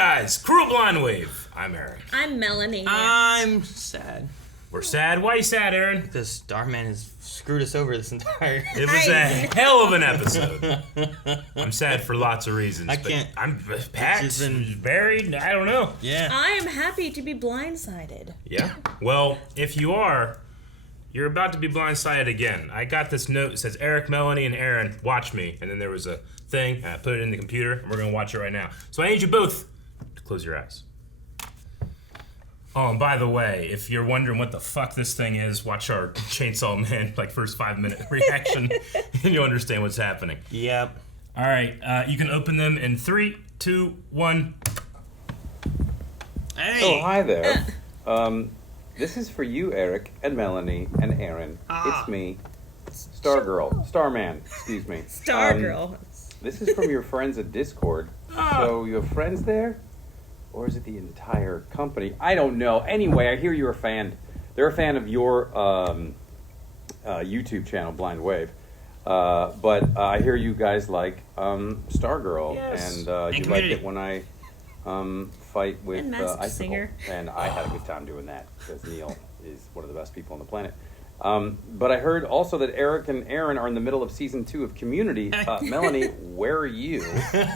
guys, Crew Blind Wave. I'm Eric. I'm Melanie. I'm sad. We're sad. Why are you sad, Aaron? Because Starman has screwed us over this entire... It was a hell of an episode. I'm sad for lots of reasons. I can't... Pat's buried. I don't know. Yeah. I am happy to be blindsided. Yeah. Well, if you are, you're about to be blindsided again. I got this note that says, Eric, Melanie, and Aaron, watch me. And then there was a thing, and I put it in the computer, and we're going to watch it right now. So I need you both to close your eyes. Oh, and by the way, if you're wondering what the fuck this thing is, watch our Chainsaw Man, first 5-minute reaction, and you'll understand what's happening. Yep. All right, you can open them in 3, 2, 1. Hey. Oh, hi there. This is for you, Eric, and Melanie, and Aaron. It's me, Starman, excuse me. Stargirl. This is from your friends at Discord. So you have friends there? Or is it the entire company? I don't know. Anyway, I hear you're a fan. They're a fan of your YouTube channel, Blind Wave. But I hear you guys like Stargirl. Yes. And you Community. like it when I fight with And Masked Icicle. Singer. And I had a good time doing that because Neil is one of the best people on the planet. But I heard also that Eric and Aaron are in the middle of season 2 of Community. Melanie, where are you?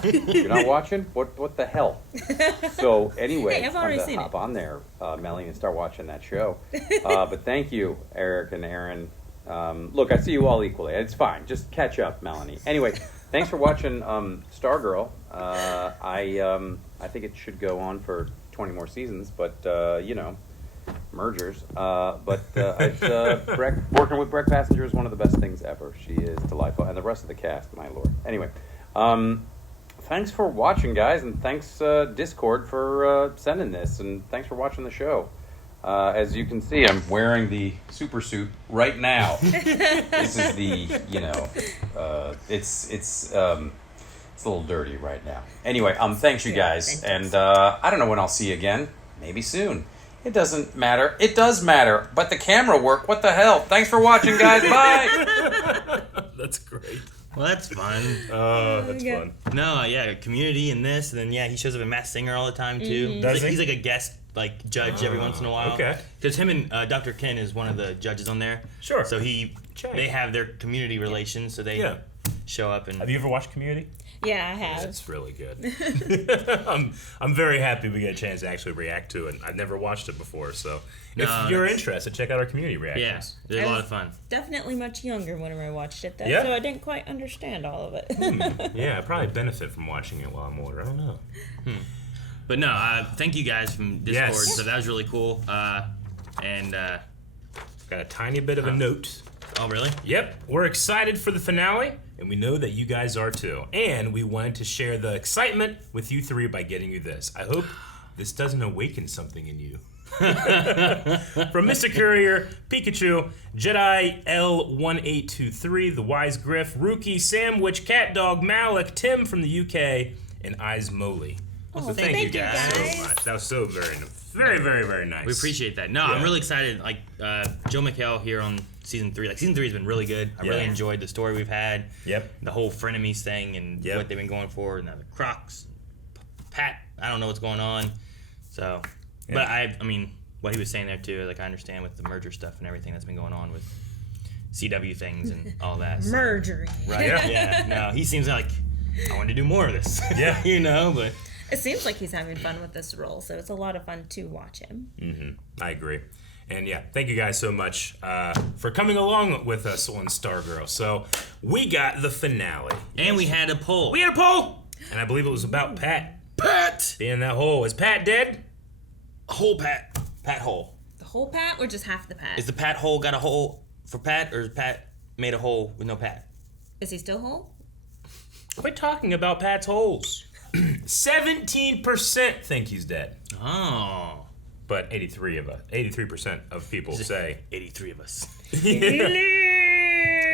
You're not watching? What the hell? So anyway, Hey, I've already time to seen hop it. on there, Melanie, and start watching that show. But thank you, Eric and Aaron. Look, I see you all equally. It's fine. Just catch up, Melanie. Anyway, thanks for watching Stargirl. I think it should go on for 20 more seasons, but mergers. Working with Breck Passenger is one of the best things ever. She is delightful, and the rest of the cast, my lord. Anyway, thanks for watching, guys, and thanks Discord for sending this, and thanks for watching the show. As you can see, I'm wearing the super suit right now. This is the, it's a little dirty right now. Anyway, thanks you guys, and I don't know when I'll see you again. Maybe soon. It doesn't matter. It does matter. But the camera work, what the hell? Thanks for watching, guys. Bye! That's great. Well, that's fun. That's fun. No, yeah, Community and this, and then, yeah, he shows up in Masked Singer all the time, too. Mm-hmm. Does he? He's like a guest, judge every once in a while. Okay. Because him and Dr. Ken is one of the judges on there. Sure. So they have their community relations, so they show up and... Have you ever watched Community? Yeah, I have. It's really good. I'm very happy we get a chance to actually react to it. I've never watched it before, so if you're interested, check out our community reactions. Yeah, they're a lot of fun. Definitely much younger when I watched it, though, Yeah. so I didn't quite understand all of it. Yeah, I probably benefit from watching it while I'm older. I don't know. But no, thank you guys from Discord. Yes. So that was really cool. Got a tiny bit of a note. Oh, really? Yep, we're excited for the finale, and we know that you guys are too. And we wanted to share the excitement with you three by getting you this. I hope this doesn't awaken something in you. From Mr. Courier, Pikachu, Jedi L1823, The Wise Griff, Rookie, Sandwich, Cat Dog, Malik, Tim from the UK, and Eyes Moly. Oh, So thank you guys so guys. much. That was so very, very nice. We appreciate that. No, I'm really excited. Joe McHale here on season 3. Season 3 has been really good. I really enjoyed the story we've had. Yep. The whole frenemies thing and what they've been going for. Now the Crocks, Pat. I don't know what's going on. So, but I mean, what he was saying there too. I understand with the merger stuff and everything that's been going on with CW things and all that. So. Mergering. Right. Yeah. No, he seems like I want to do more of this. Yeah. But. It seems like he's having fun with this role, so it's a lot of fun to watch him. Mm-hmm. I agree. And thank you guys so much for coming along with us on Stargirl. So we got the finale. And we had a poll. We had a poll! And I believe it was about Pat. Pat! Being in that hole. Is Pat dead? Whole Pat. Pat hole. The whole Pat or just half the Pat? Is the Pat hole got a hole for Pat, or is Pat made a hole with no Pat? Is he still whole? Quit talking about Pat's holes. 17% think he's dead. Oh. But 83% of people say 83 of us.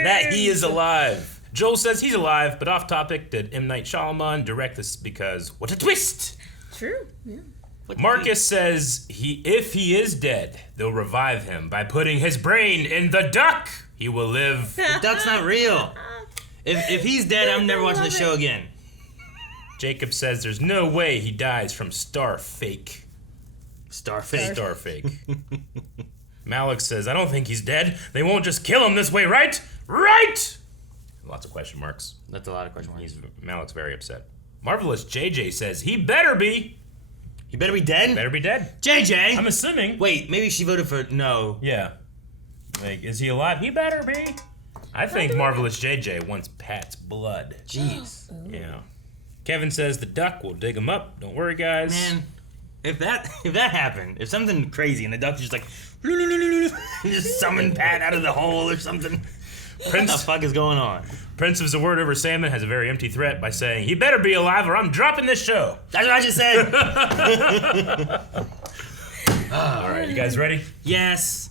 that he is alive. Joel says he's alive, but off topic, did M. Night Shyamalan direct this because what a twist? True, yeah. Marcus says if he is dead, they'll revive him by putting his brain in the duck. He will live. The duck's not real. If he's dead, I'm never watching the show again. Jacob says there's no way he dies from star fake. Star fake. Star fake. Malik says, I don't think he's dead. They won't just kill him this way, right? Right! Lots of question marks. That's a lot of question marks. Malik's very upset. Marvelous JJ says, he better be. He better be dead? Better be dead. JJ! I'm assuming. Wait, maybe she voted for no. Yeah. Like, is he alive? He better be. I think Marvelous JJ wants Pat's blood. Jeez. Yeah. Kevin says the duck will dig him up. Don't worry, guys. Man, if that happened, if something crazy and the duck's just like just summon Pat out of the hole or something. What the fuck is going on? Prince of Zaword over Salmon has a very empty threat by saying, he better be alive or I'm dropping this show. That's what I just said. All right, you guys ready? Yes.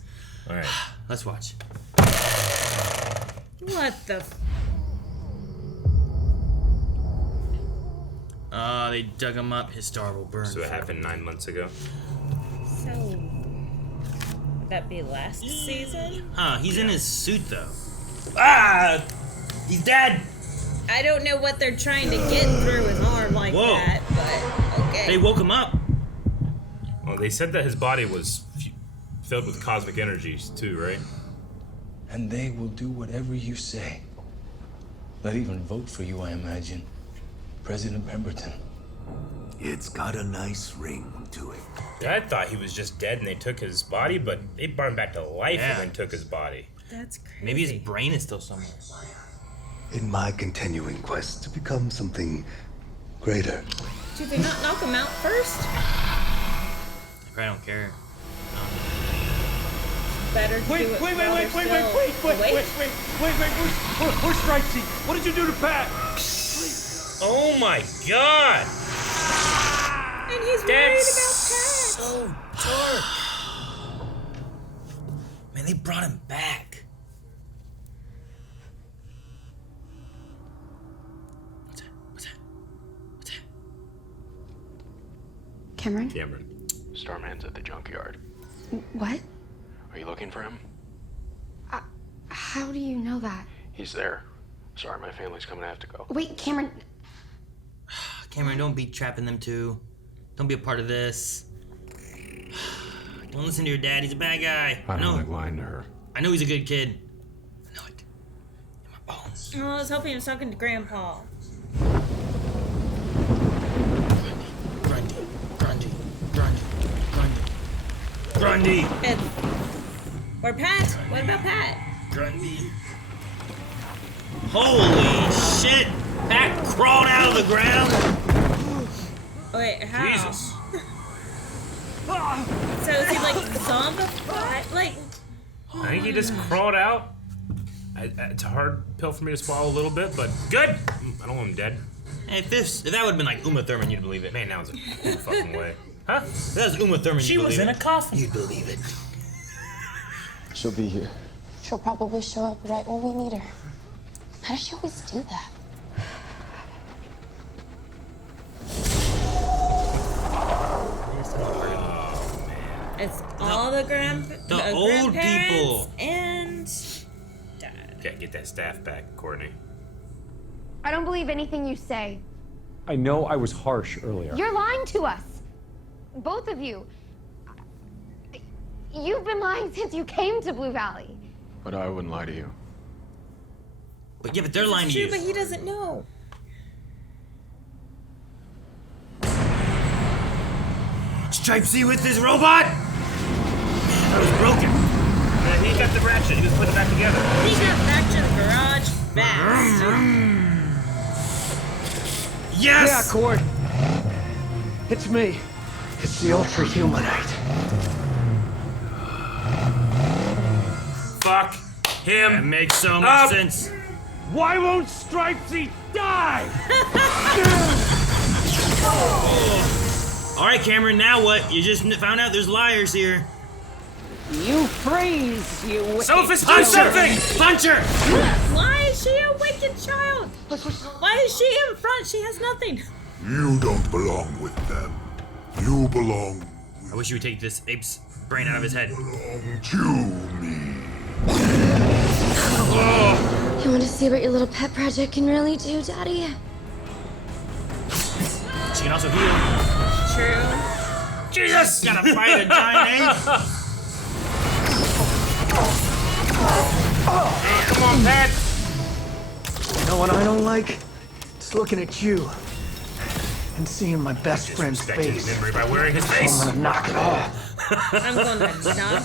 All right. Let's watch. What the? They dug him up. His star will burn. So it happened 9 months ago. So would that be last season? He's in his suit though. Ah! He's dead! I don't know what they're trying to get through his arm like that, but okay. They woke him up. Well, they said that his body was filled with cosmic energies too, right? And they will do whatever you say. They'll even vote for you, I imagine. President Pemberton. It's got a nice ring to it. Yeah, I thought he was just dead and they took his body, but they brought him back to life and then took his body. That's crazy. Maybe his brain is still somewhere. In my continuing quest to become something greater. Did they not knock him out first? I don't care. Better do it. Wait, where's Stripesy? What did you do to Pat? Oh my god! And he's worried about So dark. Man, they brought him back. What's that? Cameron? Starman's at the junkyard. What? Are you looking for him? How do you know that? He's there. Sorry, my family's gonna have to go. Wait, Cameron. Cameron, don't be trapping them two. Don't be a part of this. Don't listen to your dad. He's a bad guy. I don't like lying to her. I know he's a good kid. I know it. In my bones. Oh, I was hoping he was talking to Grandpa. Grundy. Or Pat? What about Pat? Grundy. Holy shit! Pat crawled out of the ground. Wait, how? Jesus. So is he like zombified? Like? I think he just crawled out. It's a hard pill for me to swallow a little bit, but good. I don't want him dead. Hey, if that would have been like Uma Thurman, you'd believe it. Man, that was a cool fucking way. Huh? If that was Uma Thurman, She you'd was believe in a coffin. You'd believe it. She'll be here. She'll probably show up right when we need her. How does she always do that? It's all the old grandparents people. And Dad. Gotta get that staff back, Courtney. I don't believe anything you say. I know I was harsh earlier. You're lying to us. Both of you. You've been lying since you came to Blue Valley. But I wouldn't lie to you. But yeah, but they're lying to True, you. but he doesn't know. Stripesy with his robot? Man, that was broken. He got the ratchet. He was putting it back together. He got back to the garage fast. Yes! Yeah, Cord. It's me. It's the Ultra Humanite. Fuck him. That makes so much sense. Why won't Stripesy die? All right, Cameron, now what? You just found out there's liars here. You freeze, you Sophus, do something! Punch her! Why is she a wicked child? Why is she in front? She has nothing. You don't belong with them. You belong I wish you would take this ape's brain out of his head. to me. You want to see what your little pet project can really do, Daddy? She can also heal. True. Jesus! Gotta fight a giant ape. Come on, Pat. You know what I don't like? It's looking at you and seeing my best friend's Respecting his face. memory by wearing his face. I'm gonna knock it off. I'm gonna knock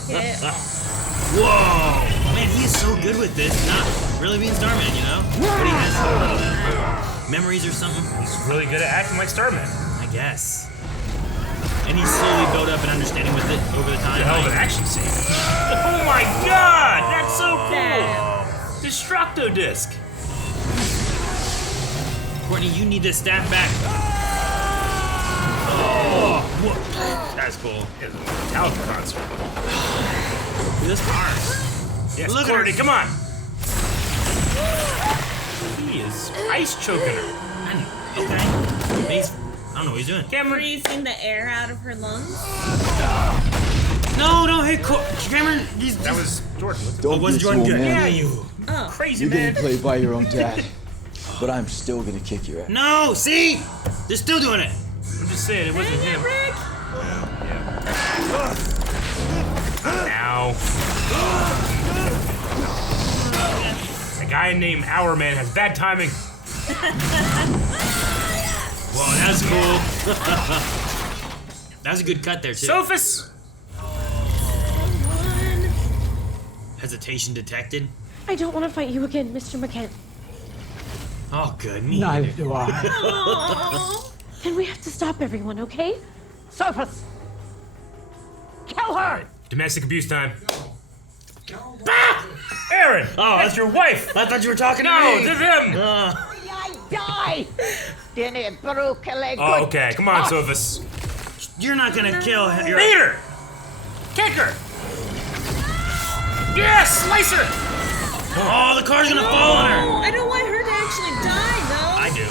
it off. Whoa! Man, he is so good with this. Not really being Starman, you know? But he has memories or something. He's really good at acting like Starman. I guess. And he's slowly built up an understanding with it over the time. The hell of an action scene. Oh my god! That's so cool! Destructo disc. Courtney, you need this staff back. Oh, whoa. That's cool. It's a Metallica concert. Dude, this bars. Yes, Look Courtney, at her. come on! He is ice choking her. Okay. He's, I don't know what he's doing. Cameron! Freezing the air out of her lungs. No, hey, Cameron. That was Jordan. Oh, was Jordan good? Yeah, you crazy man. Played by your own dad, but I'm still gonna kick your ass. No, see? They're still doing it. I'm just saying, it wasn't him. Rick. Now. A guy named Hourman has bad timing. Whoa, that's cool. That was a good cut there, too. Sophus! Hesitation detected. I don't want to fight you again, Mr. McHale. Oh, good. Me Neither either. do I. Then we have to stop everyone, okay? Surface! Kill her! Domestic abuse time. Ah! Aaron! Oh, that's your wife! I thought you were talking to No, me. to him! Die! Tiene brújale. Oh, okay. Come on, Sophus. You're not gonna kill her. Beat her! Kick her! Yes! Slice her! Oh, the car's gonna fall on her. I don't want her to actually die, though. I do.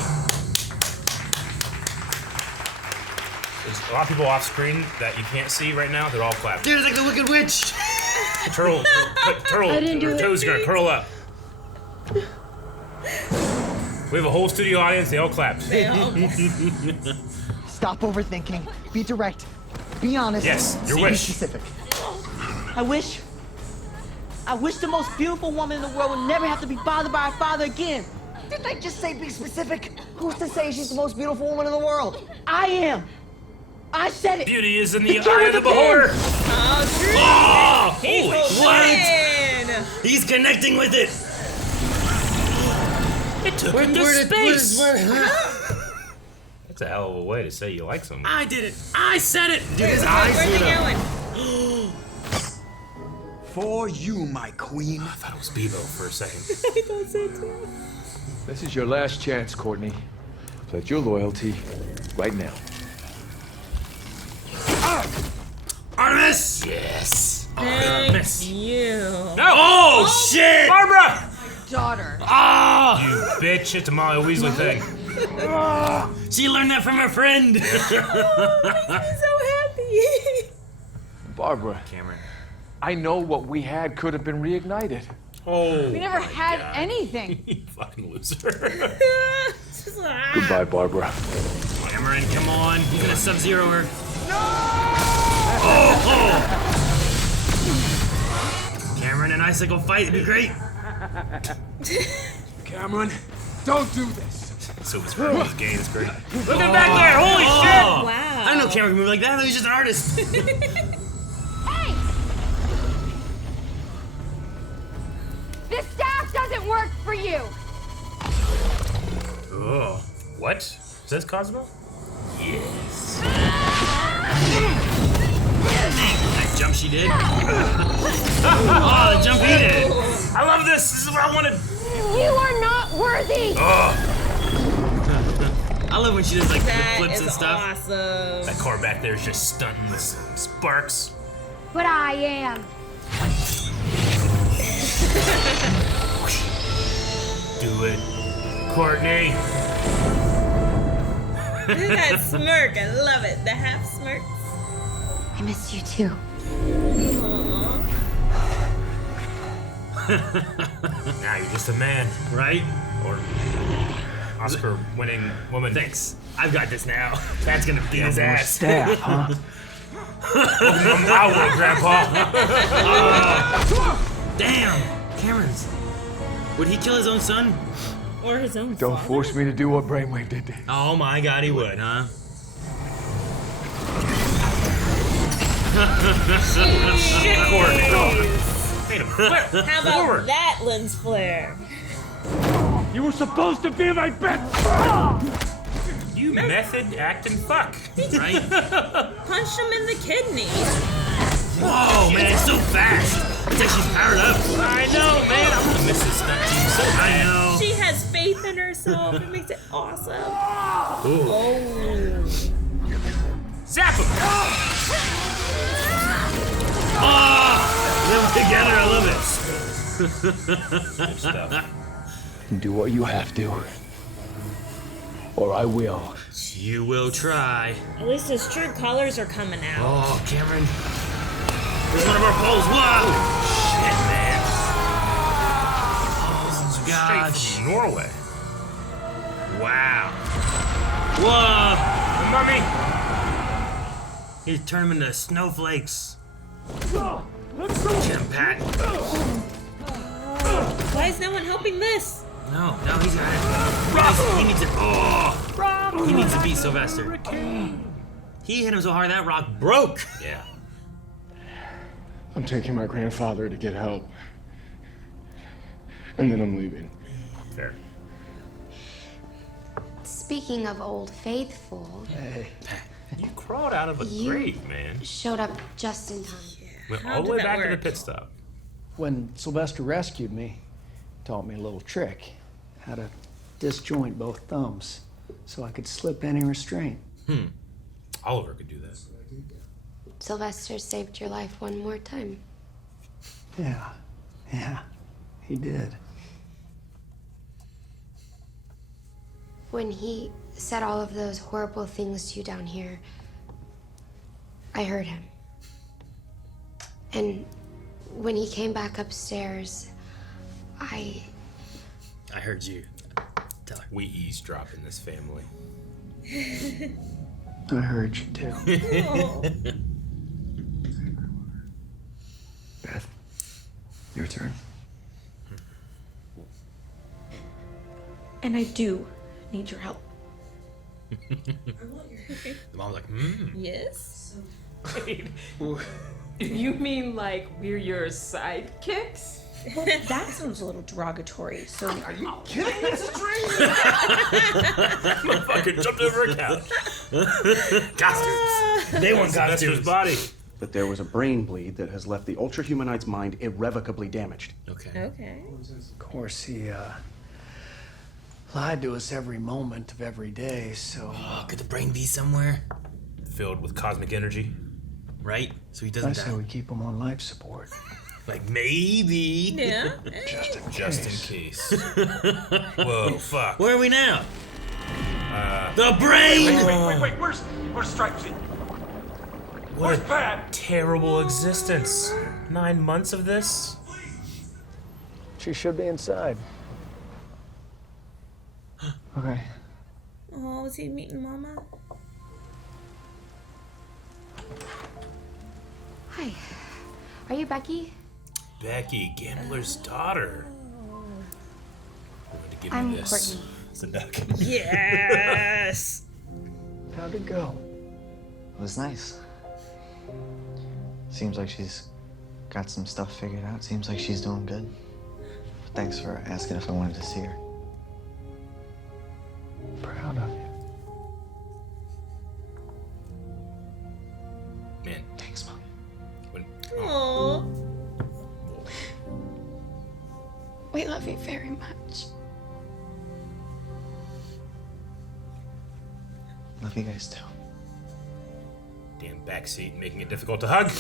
There's a lot of people off screen that you can't see right now. They're all clapping. Dude, it's like the Wicked Witch. Turtle, I didn't do her it. toes are gonna curl up. We have a whole studio audience. They all clapped. Stop overthinking. Be direct. Be honest. Yes, your Be wish. specific. I wish the most beautiful woman in the world would never have to be bothered by her father again. Didn't I just say be specific? Who's to say she's the most beautiful woman in the world? I am. I said it. Beauty is in the It's eye of the beholder. Oh, true. Oh, He's holy holding what? in. He's connecting with it. It took him to space. That's a hell of a way to say you like someone. I did it. I said it. Dude, his eyes Where's lit he up. going? For you, my queen. I thought it was Bebo for a second. I thought so too. This is your last chance, Courtney. Pledge your loyalty right now. Artemis. Yes. Thank miss. you. No. Oh, shit. Barbara! Daughter. Oh, You bitch. It's a Molly Weasley thing. she learned that from her friend. I'm so happy. Barbara, Cameron. I know what we had could have been reignited. Oh. We never had anything. You fucking loser. Goodbye, Barbara. Cameron, come on. He's gonna sub-zero her. No! Oh. Cameron and Icicle fight would be great. Cameron, don't do this. So it's for his game. It's great. Look at back there. Holy shit. Wow. I didn't know Cameron could move like that. I thought he was just an artist. Hey! This staff doesn't work for you. Oh. What? Says Cosmo? Yes. That jump she did. Oh, the jump he did. I love this. This is what I wanted. You are not worthy. Oh. I love when she does like the That flips is and stuff. awesome. That car back there is just stunting with sparks. But I am. Do it. Courtney. Look at that smirk. I love it. The half smirks. I miss you too. Now you're just a man. Right? Or Oscar-winning woman. Thanks. I've got this now. Pat's gonna beat his ass. Staff, huh? I'm out with Grandpa. Damn, Cameron's. Would he kill his own son? Or his own Don't father? force me to do what Brainwave did to him. Oh my God, he would, huh? Shit, Courtney. Made him flip How about forward. that lens flare? You were supposed to be my best. You method acting fuck. Right? Punched him in the kidney. Whoa, man, it's so fast. It's like she's powered up. I know, man. I'm gonna miss this stunt team so bad. I know. She has faith in herself. It makes it awesome. Ooh. Oh. Zap him. Oh, them together, I love Good stuff. Do what you have to, or I will. it. You will try. At least his true colors are coming out. Oh, Cameron. There's one of our poles. Whoa! Shit, man. Oh, gosh. Straight from Norway. Wow. Whoa! The mummy. He turned them into snowflakes. Get him, Pat. Why is no one helping this? No, he's got it. He needs it. Oh! He needs to beat Sylvester. He hit him so hard that rock broke. Yeah. I'm taking my grandfather to get help. And then I'm leaving. Fair. Speaking of Old Faithful, Hey. You crawled out of a grave, man. showed up just in time. Went How all the did way that back to the work? pit stop. When Sylvester rescued me, taught me a little trick. How to disjoint both thumbs so I could slip any restraint. Oliver could do that. Sylvester saved your life one more time. Yeah, he did. When he said all of those horrible things to you down here, I heard him. And when he came back upstairs, I heard you. Tell her. We eavesdrop in this family. I heard you too. Beth, your turn. And I do need your help. The mom's like, Yes. You mean like we're your sidekicks? That sounds a little derogatory. So Are you kidding? It's a dream. Motherfucker jumped over a couch. costumes. They want Sylvester's costumes. body. But there was a brain bleed that has left the Ultra-Humanite's mind irrevocably damaged. Okay. Okay. Of course, he lied to us every moment of every day, so... Oh, could the brain be somewhere? Filled with cosmic energy. Right? So he doesn't That's die. how we keep him on life support. Like, maybe. Yeah. Just in case. Whoa, fuck. Where are we now? The brain! Wait, where's Stripesy? What a terrible existence. 9 months of this? She should be inside. Okay. Oh, is he meeting Mama? Hi. Are you Becky? Becky, Gambler's daughter. To give I'm me this. Courtney. It's a duck. Yes. How'd it go? It was nice. Seems like she's got some stuff figured out. Seems like she's doing good. But thanks for asking if I wanted to see her. Proud of you. Man. Thanks, Mom. Aww. We love you very much. Love you guys too. Damn backseat making it difficult to hug.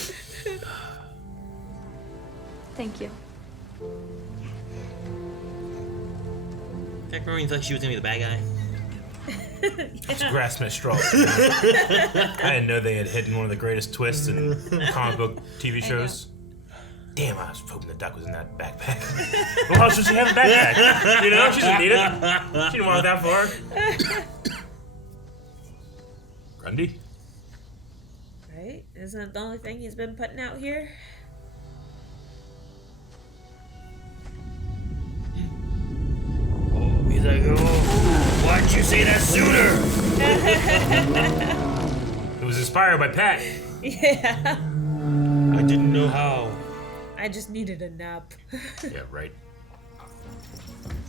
thank you. Remember when you thought she was gonna be the bad guy? It's grasping at straws. I didn't know they had hidden one of the greatest twists in comic book TV shows. Damn, I was hoping the duck was in that backpack. Well, how should she have a backpack? You know, she doesn't need it. She didn't walk that far. Grundy? Right? Isn't that the only thing he's been putting out here? Oh, he's like, oh, why'd you say that sooner? It was inspired by Pat. Yeah. I didn't know how. I just needed a nap. Yeah, right.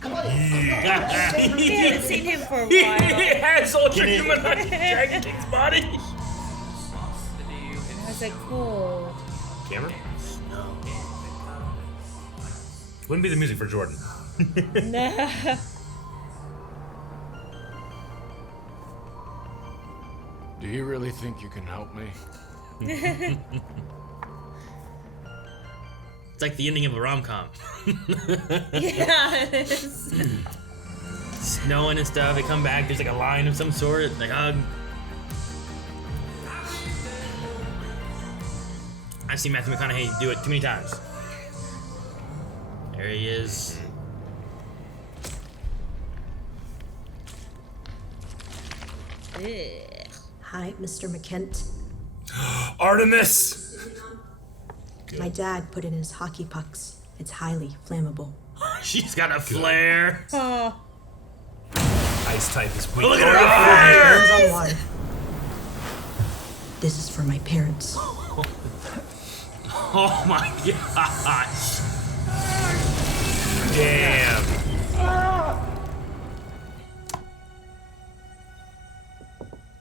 We haven't seen him for a while. He has ultra-humanized Jakeem's body. How's it cold? Camera? Wouldn't be the music for Jordan. Nah. Do you really think you can help me? It's like the ending of a rom-com. Yeah, it is. Snowing and stuff. They come back. There's like a line of some sort. Like hug. I've seen Matthew McConaughey do it too many times. There he is. Hi, Mr. McKent. Artemis! My dad put in his hockey pucks. It's highly flammable. She's got a flare. Oh. Ice type is weak. Look at her eyes! Hands on water. This is for my parents. Oh my gosh. Damn.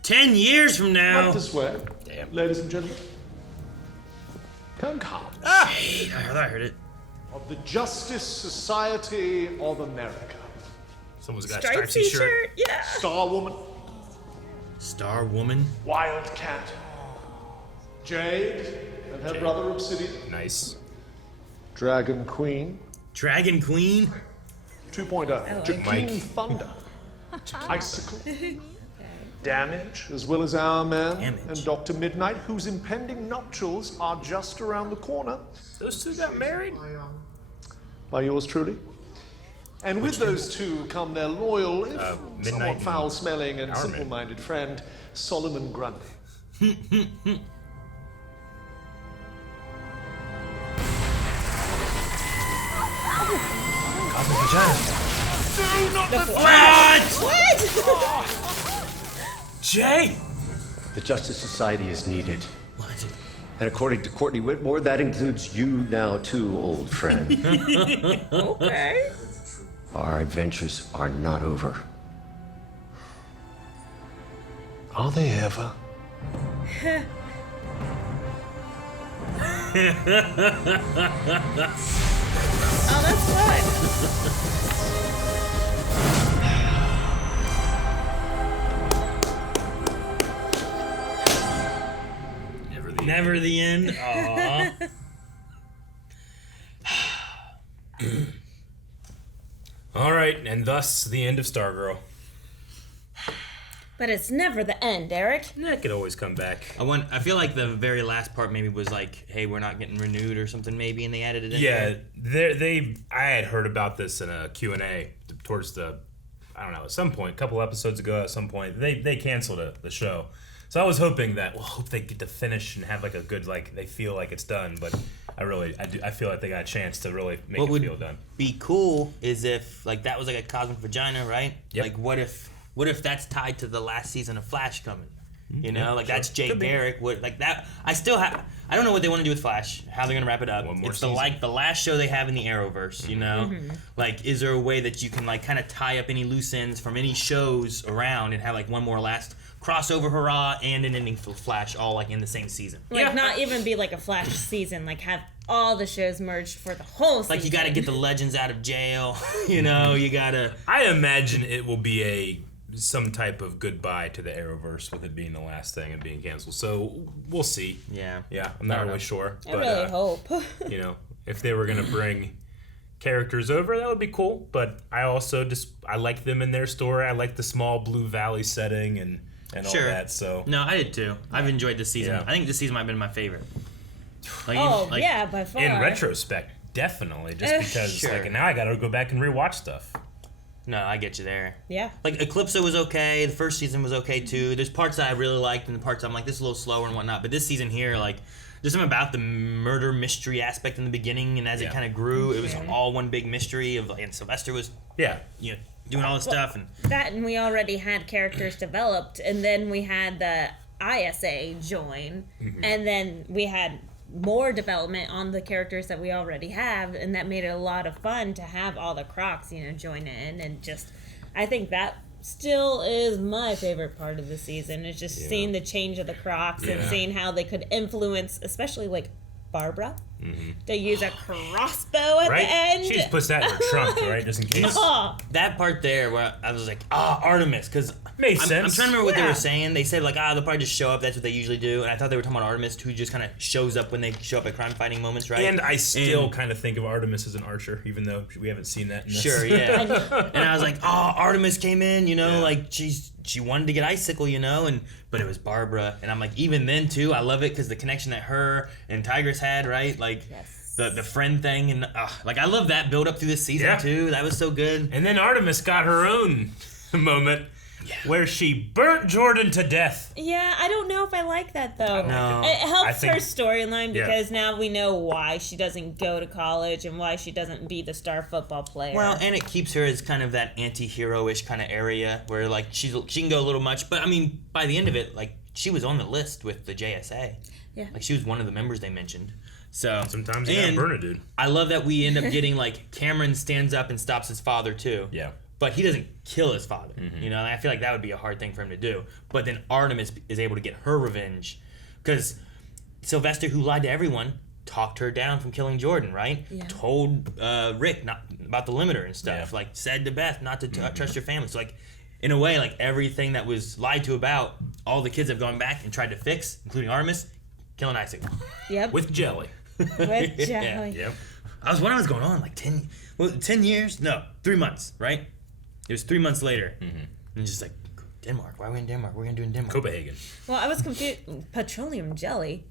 10 years from now. Right this way. Damn. Ladies and gentlemen. Come. Shade. I heard it. Of the Justice Society of America. Someone's got a Striped striped t-shirt. t-shirt? Yeah. Star Woman. Star Woman. Wildcat. Jade and her brother Obsidian. Nice. Dragon Queen. Dragon Queen. 2.0. Jakeem Thunder. Icicle. Damage, as well as Our Man and Dr. Midnight, whose impending nuptials are just around the corner. Those two got married? By yours truly. And with those two come their loyal, if somewhat foul-smelling and simple-minded friend, Solomon Grundy. Cosmic vagina. No, not the Flash! What? Jay! The Justice Society is needed. What? And according to Courtney Whitmore, that includes you now too, old friend. Okay. Our adventures are not over. Are they ever? Oh, that's fun. Never the end. Aww. All right, and thus the end of Stargirl. But it's never the end, Eric. That could always come back. I feel like the very last part maybe was like, hey, we're not getting renewed or something maybe, and they added it in. Yeah, I had heard about this in a Q&A towards the, I don't know, at some point, a couple episodes ago at some point, they canceled the show. So I was hoping that, hope they get to finish and have like a good, like, they feel like it's done, but I feel like they got a chance to really make it feel done. Be cool is if, like, that was like a cosmic vagina, right? Yep. Like, what if that's tied to the last season of Flash coming? You know, like that's Jay Garrick. What like that? I don't know what they want to do with Flash. How they're gonna wrap it up? It's the last show they have in the Arrowverse. You know, like is there a way that you can like kind of tie up any loose ends from any shows around and have like one more last crossover hurrah and an ending for Flash all like in the same season? Like not even be like a Flash season. Like have all the shows merged for the whole season. Like you got to get the legends out of jail. You know, you gotta. I imagine it will be some type of goodbye to the Arrowverse with it being the last thing and being canceled. So we'll see. Yeah. I'm not really sure. I really hope. You know, if they were gonna bring characters over, that would be cool. But I also I like them in their story. I like the small Blue Valley setting and all that. So no, I did too. I've enjoyed this season. Yeah. I think this season might have been my favorite. By far. In retrospect, definitely. Just because like now I gotta go back and rewatch stuff. No, I get you there. Yeah. Like, Eclipso was okay. The first season was okay, too. There's parts that I really liked and the parts I'm like, this is a little slower and whatnot. But this season here, like, there's something about the murder mystery aspect in the beginning, and as it kind of grew, it was all one big mystery of, and Sylvester was, doing all this stuff. And that, and we already had characters developed, and then we had the ISA join, and then we had more development on the characters that we already have, and that made it a lot of fun to have all the Crocks, join in, and just, I think that still is my favorite part of the season, is just seeing the change of the Crocks and seeing how they could influence, especially like Barbara. They use a crossbow at the end. She just puts that in her trunk, right, just in case. That part there where I was like, Artemis, because Makes sense. I'm trying to remember what they were saying. They said like, they'll probably just show up. That's what they usually do. And I thought they were talking about Artemis, who just kind of shows up when they show up at crime fighting moments, right? And I still kind of think of Artemis as an archer, even though we haven't seen that in this. Sure, yeah. And I was like, Artemis came in, like she wanted to get Icicle, but it was Barbara. And I'm like, even then too, I love it because the connection that her and Tigress had, right? Like the friend thing, and like I love that build up through this season too. That was so good. And then Artemis got her own moment. Where she burnt Jordan to death. Yeah, I don't know if I like that though. No. It helps her storyline because now we know why she doesn't go to college and why she doesn't be the star football player. Well, and it keeps her as kind of that anti-hero-ish kind of area where like she can go a little much, but I mean by the end of it, like she was on the list with the JSA. Yeah. Like she was one of the members they mentioned. So sometimes you gotta burn a dude. I love that we end up getting like Cameron stands up and stops his father too. Yeah. But he doesn't kill his father, and I feel like that would be a hard thing for him to do. But then Artemis is able to get her revenge, because Sylvester, who lied to everyone, talked her down from killing Jordan, right? Yeah. Told Rick not about the limiter and stuff, like said to Beth not to trust your family. So like, in a way, like everything that was lied to about, all the kids have gone back and tried to fix, including Artemis, killing Icicle. Yep. With jelly. With jelly. Yep. I was wondering what's going on, like 10 years? No, 3 months, right? It was 3 months later. And just like, Denmark. Why are we in Denmark? We're going to do in Denmark. Copenhagen. Well, I was confused. Petroleum jelly?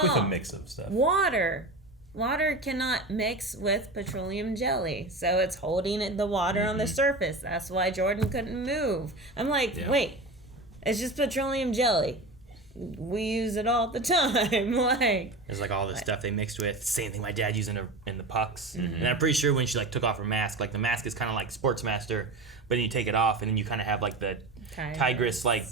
With a mix of stuff. Water. Water cannot mix with petroleum jelly. So it's holding the water on the surface. That's why Jordan couldn't move. I'm like, wait. It's just petroleum jelly. We use it all the time. Like, there's like all this stuff they mixed with. Same thing my dad used in the pucks. And I'm pretty sure when she like took off her mask, like the mask is kind of like Sportsmaster, but then you take it off and then you kind of have like the Tigress like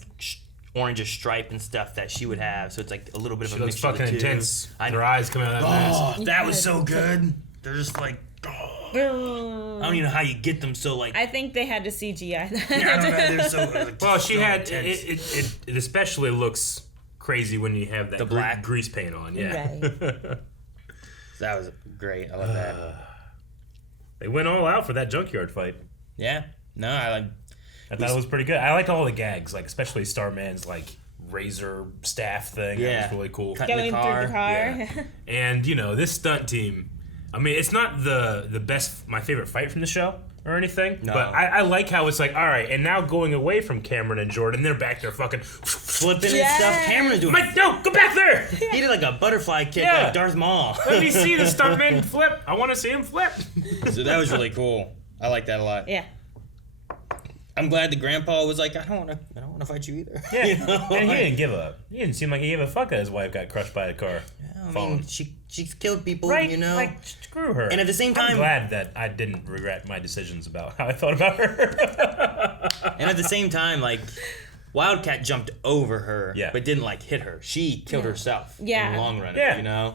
orange stripe and stuff that she would have. So it's like a little bit of a mixture of the two. Fucking intense. Her eyes coming out of that mask. That was so good. They're just like, I don't even know how you get them so like. I think they had to CGI that. Yeah, I don't know. They're so well, she so had intense. it especially looks crazy when you have that the black grease paint on. Yeah. Right. That was great. I love that. They went all out for that junkyard fight. Yeah. No, I thought it was pretty good. I liked all the gags, like especially Starman's like razor staff thing. Yeah. That was really cool. Going through the car. Yeah. And this stunt team. I mean, it's not the best, my favorite fight from the show or anything, but I like how it's like, all right, and now going away from Cameron and Jordan, they're back there fucking flipping and stuff. Cameron's doing Mike, no, go back there! He did like a butterfly kick like Darth Maul. Let me see the stuntman flip. I want to see him flip. So that was really cool. I like that a lot. Yeah. I'm glad the grandpa was like, I don't want to fight you either. Yeah, and he didn't give up. He didn't seem like he gave a fuck that his wife got crushed by a car. Yeah, I mean, she's killed people, right? Like, screw her. And at the same time, I'm glad that I didn't regret my decisions about how I thought about her. And at the same time, like, Wildcat jumped over her, but didn't like hit her. She killed herself in the long run,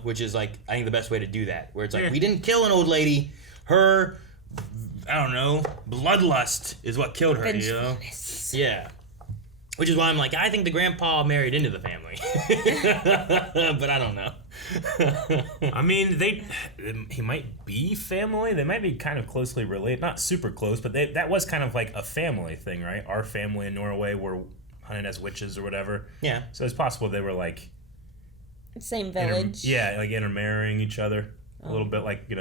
which is like I think the best way to do that. Where it's like we didn't kill an old lady, her. I don't know, bloodlust is what killed her, Yeah. Which is why I'm like, I think the grandpa married into the family. But I don't know. I mean, he might be family. They might be kind of closely related. Not super close, but that was kind of like a family thing, right? Our family in Norway were hunted as witches or whatever. Yeah. So it's possible they were like... Same village. Like intermarrying each other. A little bit like,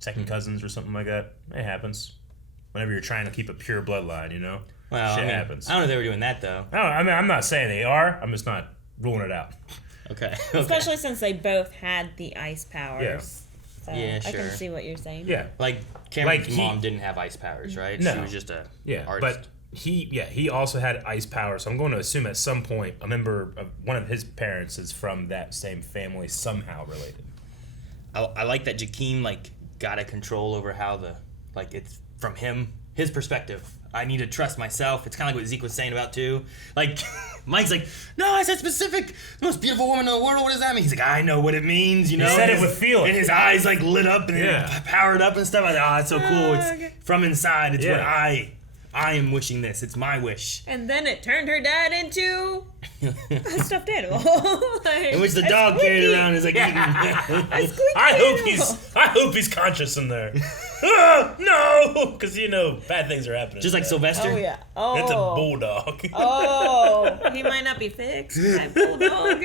second cousins or something like that. It happens. Whenever you're trying to keep a pure bloodline, Well, shit happens. I don't know if they were doing that, though. No, I mean, I'm not saying they are. I'm just not ruling it out. Okay. Especially since they both had the ice powers. Yeah. So Yeah, I sure. can see what you're saying. Yeah. Like Cameron's mom didn't have ice powers, right? No. She was just a artist. But he also had ice power, so I'm going to assume at some point a member of one of his parents is from that same family, somehow related. I like that Jakeem got a control over how it's from his perspective. I need to trust myself. It's kind of like what Zeke was saying about too. Like Mike's like, no, I said specific, the most beautiful woman in the world. What does that mean? He's like, I know what it means. You know, He said it with feeling, and his eyes lit up and powered up and stuff. I was like, oh, that's so cool. It's from inside. It's what I am wishing this. It's my wish. And then it turned her dad into a stuffed animal. In which the dog carried around is like eating. I hope he's conscious in there. No, because bad things are happening. Just like Sylvester. Oh yeah. Oh. It's a bulldog. Oh, he might not be fixed. My bulldog.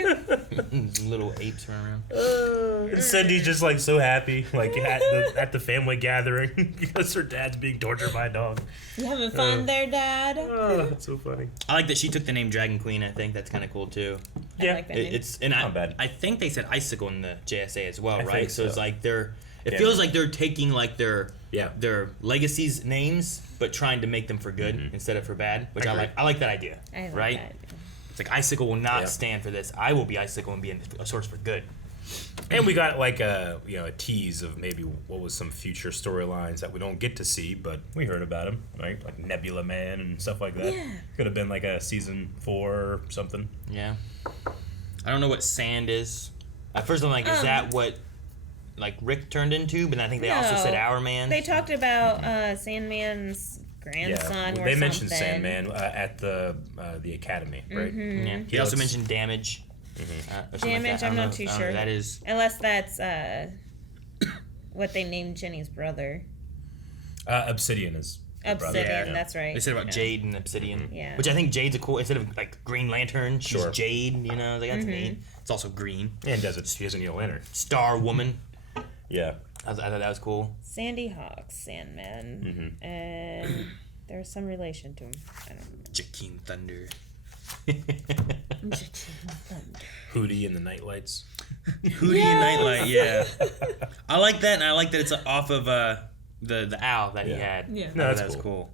Little apes run around. Cindy's just so happy, at the family gathering because her dad's being tortured by a dog. You having fun there, Dad? Oh, that's so funny. I like that she took the name Dragon Queen. I think that's kind of cool too. Yeah, I like that name. It's not bad. I think they said Icicle in the JSA as well, right? So it's like it feels like they're taking their legacies names, but trying to make them for good instead of for bad, which I like. I like that idea. I like right? that. It's like Icicle will not stand for this. I will be Icicle and be a source for good. And we got a tease of maybe what was some future storylines that we don't get to see, but we heard about them, right? Like Nebula Man and stuff like that. Yeah. Could have been like a season 4 or something. Yeah. I don't know what Sand is. At first I'm like, is that what Rick turned into? But I think they also said Our Man. They talked about Sandman's grandson or they mentioned something. Sandman at the academy, right? Mhm. Yeah. He also mentioned Damage. Damage, I'm not too sure. That is, unless that's what they named Jenny's brother. Obsidian is Obsidian, that's right. They said about Jade and Obsidian. Yeah. Which I think Jade's a cool, instead of Green Lantern, she's Jade, that's neat. It's also green. And she has a Neil Lantern. Star Woman. Yeah. I thought that was cool. Sandy Hawk, Sandman, and there's some relation to him. I don't know. Jakeem Thunder. Hootie and the Nightlights. Hootie and Nightlight, yeah. I like that, and I like that it's off of the owl that he had. Yeah. No, that was cool.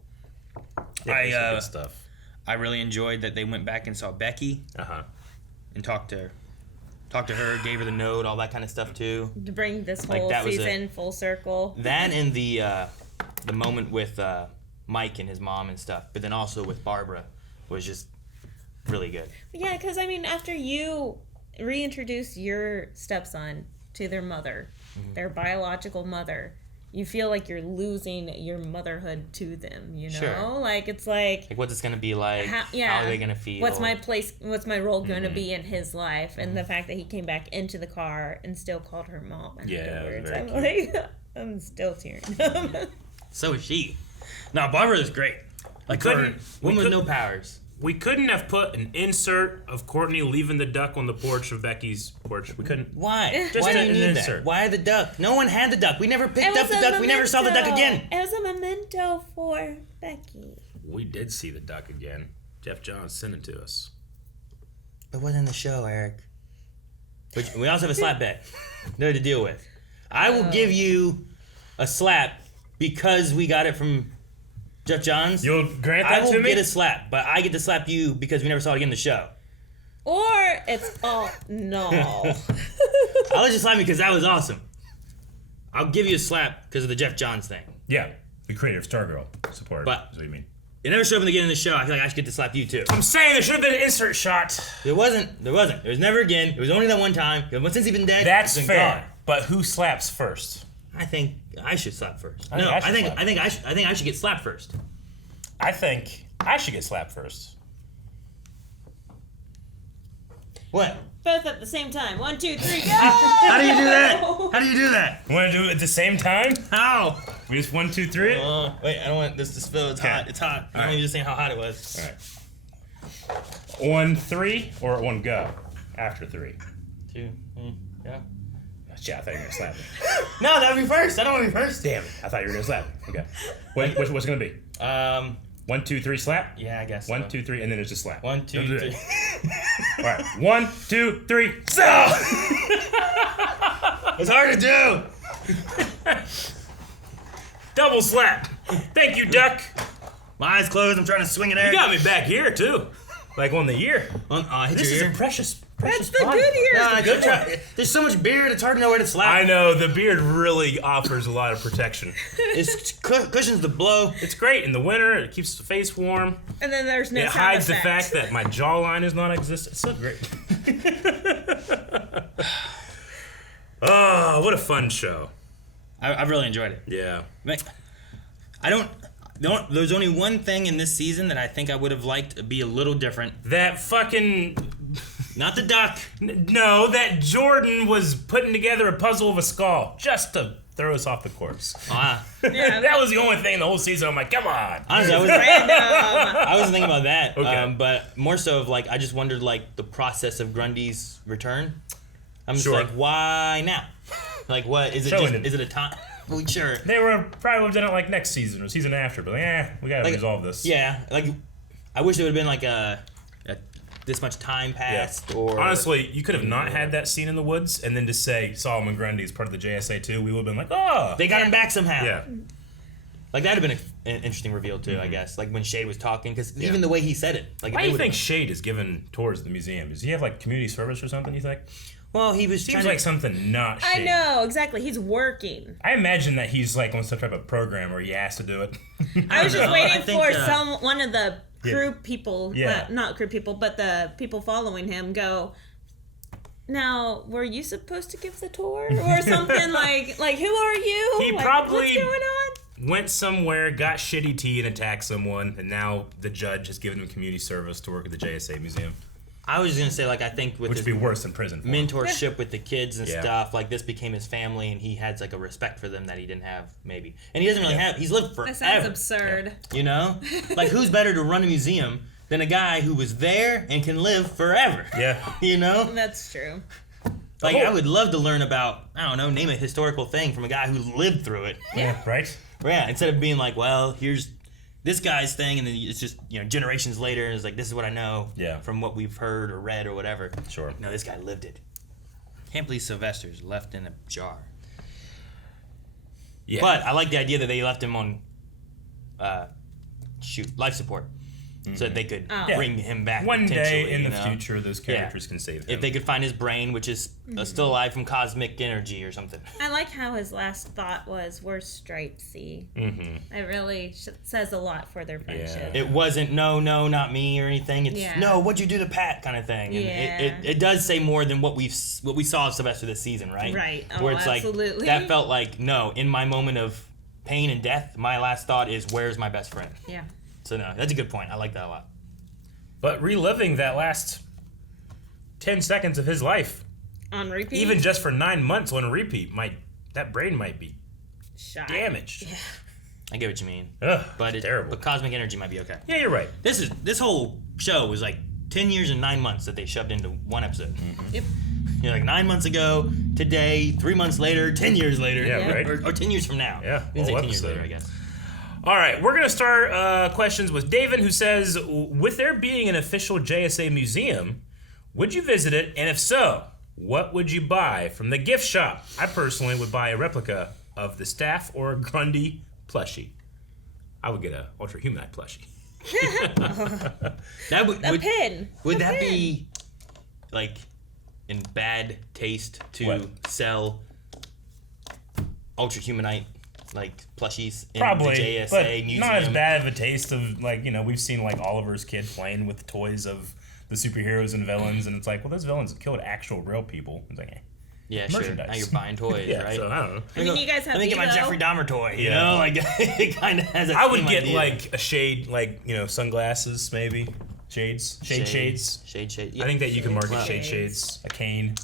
Yeah, good stuff. I really enjoyed that they went back and saw Becky. And talked to her, gave her the note, all that kind of stuff too. To bring this whole season full circle. That and the moment with Mike and his mom and stuff, but then also with Barbara was just really good. Yeah, because after you reintroduce your stepson to their mother, their biological mother, you feel like you're losing your motherhood to them, Sure. it's like what's this gonna be like? How are they gonna feel? What's my place? What's my role gonna be in his life? And the fact that he came back into the car and still called her mom afterwards, I'm still tearing up. So is she. No, Barbara is great. Woman with no powers. We couldn't have put an insert of Courtney leaving the duck on the porch of Becky's porch. We couldn't. Why? Just Why do an you need insert. that? Why the duck? No one had the duck. We never picked up the duck. We never saw the duck again. It was a memento for Becky. We did see the duck again. Jeff Johns sent it to us. It wasn't in the show, Eric. But we also have a slap bet there to deal with. I will give you a slap because we got it from Jeff Johns. You'll grant that to me? I will get a slap, but I get to slap you because we never saw it again in the show. Or it's no. I'll let you slap me because that was awesome. I'll give you a slap because of the Jeff Johns thing. Yeah, the creator of Stargirl support. But is what you mean. It never showed up in the beginning of the show. I feel like I should get to slap you too. I'm saying there should have been an insert shot. There wasn't. There was never again. It was only that one time. Since he's been dead, that's he's been fair. gone. But who slaps first? I think I should slap first. I think I should get slapped first. I think I should get slapped first. What? Both at the same time. 1, 2, 3, go! How do you do that? How do you do that? You want to do it at the same time? How? We just 1, 2, 3. Wait, I don't want this to spill. It's hot. It's hot. I don't even just saying how hot it was. All right. 1, 3, or 1 go after 3. 2, yeah. Shit, I thought you were gonna slap me. No, that would be first. I don't want to be first. Damn it! I thought you were gonna slap me. Okay. What's it gonna be? 1, 2, 3, slap. Yeah, I guess. 1, 2, 3, and then it's just slap. 1, 2, 3. All right. 1, 2, 3. So. It's hard to do. Double slap. Thank you, Duck. My eyes closed. I'm trying to swing it out. You got me back here too, like on the ear. This is a precious. That's the good ear. Nah, there's so much beard, it's hard to know where to slap. I know, the beard really offers a lot of protection. It cushions the blow. It's great in the winter. It keeps the face warm. And then there's no It sound hides effect. the fact that my jawline is non-existent. It's so great. Oh, what a fun show. I've really enjoyed it. Yeah. There's only one thing in this season that I think I would have liked to be a little different. That fucking... Not the duck. No, that Jordan was putting together a puzzle of a skull just to throw us off the course. Yeah. That was the only thing in the whole season. I'm like, come on. Honestly, I wasn't thinking about that. Okay. But more so of like, I just wondered like the process of Grundy's return. I'm just Sure. like, why now? Like, what is it? Is it a time? Well, sure. They were probably would have done it like next season or season after, but we gotta resolve this. Yeah, like I wish it would have been like this much time passed. Or honestly, you could have not had that scene in the woods and then just say Solomon Grundy is part of the JSA too. We would have been like, oh, they got him back somehow. Yeah. Like that'd have been an interesting reveal too, I guess. Like when Shade was talking, because even the way he said it. Like, why do you think Shade is given tours of the museum? Does he have like community service or something? You think? Well, he was seems like something not I Shade. know, exactly. He's working. I imagine that he's like on some type of program where he has to do it. I was just waiting for uh, one of the crew people, Yeah. not crew people, but the people following him go, now, were you supposed to give the tour? Or something like who are you? He like, probably what's going on? went somewhere, got shitty tea and attacked someone, and now the judge has given him community service to work at the JSA Museum. I was just gonna say, like, I think with which would be worse than prison for him. mentorship with the kids and Yeah. stuff, like this became his family, and he had like a respect for them that he didn't have maybe, and he doesn't really have. He's lived forever. That sounds absurd. You know, like who's better to run a museum than a guy who was there and can live forever? Yeah, you know. That's true. Like I would love to learn about, I don't know, name a historical thing from a guy who lived through it. Yeah, right. Yeah, instead of being like, well, here's this guy's thing, and then it's just, you know, generations later, and it's like, this is what I know from what we've heard or read or whatever. Sure. No, this guy lived it. Can't believe Sylvester's left in a jar. Yeah. But I like the idea that they left him on life support. So that they could bring him back One day potentially, in you the know? future, those characters can save him. If they could find his brain, which is still alive from cosmic energy or something. I like how his last thought was, we're stripesy. Mm-hmm. It really says a lot for their friendship. It wasn't no, not me or anything. It's no, what'd you do to Pat kind of thing. And it does say more than what we saw of Sylvester this season, right? Right. Where Oh, it's absolutely. like that felt like no. In my moment of pain and death, my last thought is, where's my best friend? Yeah. So no, that's a good point. I like that a lot. But reliving that last 10 seconds of his life on repeat, even just for 9 months on repeat, that brain might be damaged. Yeah. I get what you mean. Ugh, but it's terrible. But cosmic energy might be okay. Yeah, you're right. This whole show was like 10 years and 9 months that they shoved into one episode. Mm-hmm. Yep. You're like 9 months ago, today, 3 months later, 10 years later. Yeah, right. Or 10 years from now. Yeah, We can say whole 10 years episode. later, I guess. All right, we're going to start questions with David, who says, with there being an official JSA museum, would you visit it? And if so, what would you buy from the gift shop? I personally would buy a replica of the staff or a Grundy plushie. I would get a Ultra Humanite plushie. Pin. Would that be like in bad taste to sell Ultra Humanite like plushies in Probably, the JSA but museum? not as bad of a taste of, like, you know, we've seen like Oliver's kid playing with the toys of the superheroes and villains, and it's like, well, those villains killed actual real people. It's like, Yeah, sure. merchandise. Now you're buying toys, Yeah, right? so I don't know. I mean, you guys have Let me get my Evo. Jeffrey Dahmer toy. You Yeah. know, like it kind of has. I would same get idea. like a shade, like, you know, sunglasses maybe, shades. Shade. I think that you can market Shades. shades, a cane.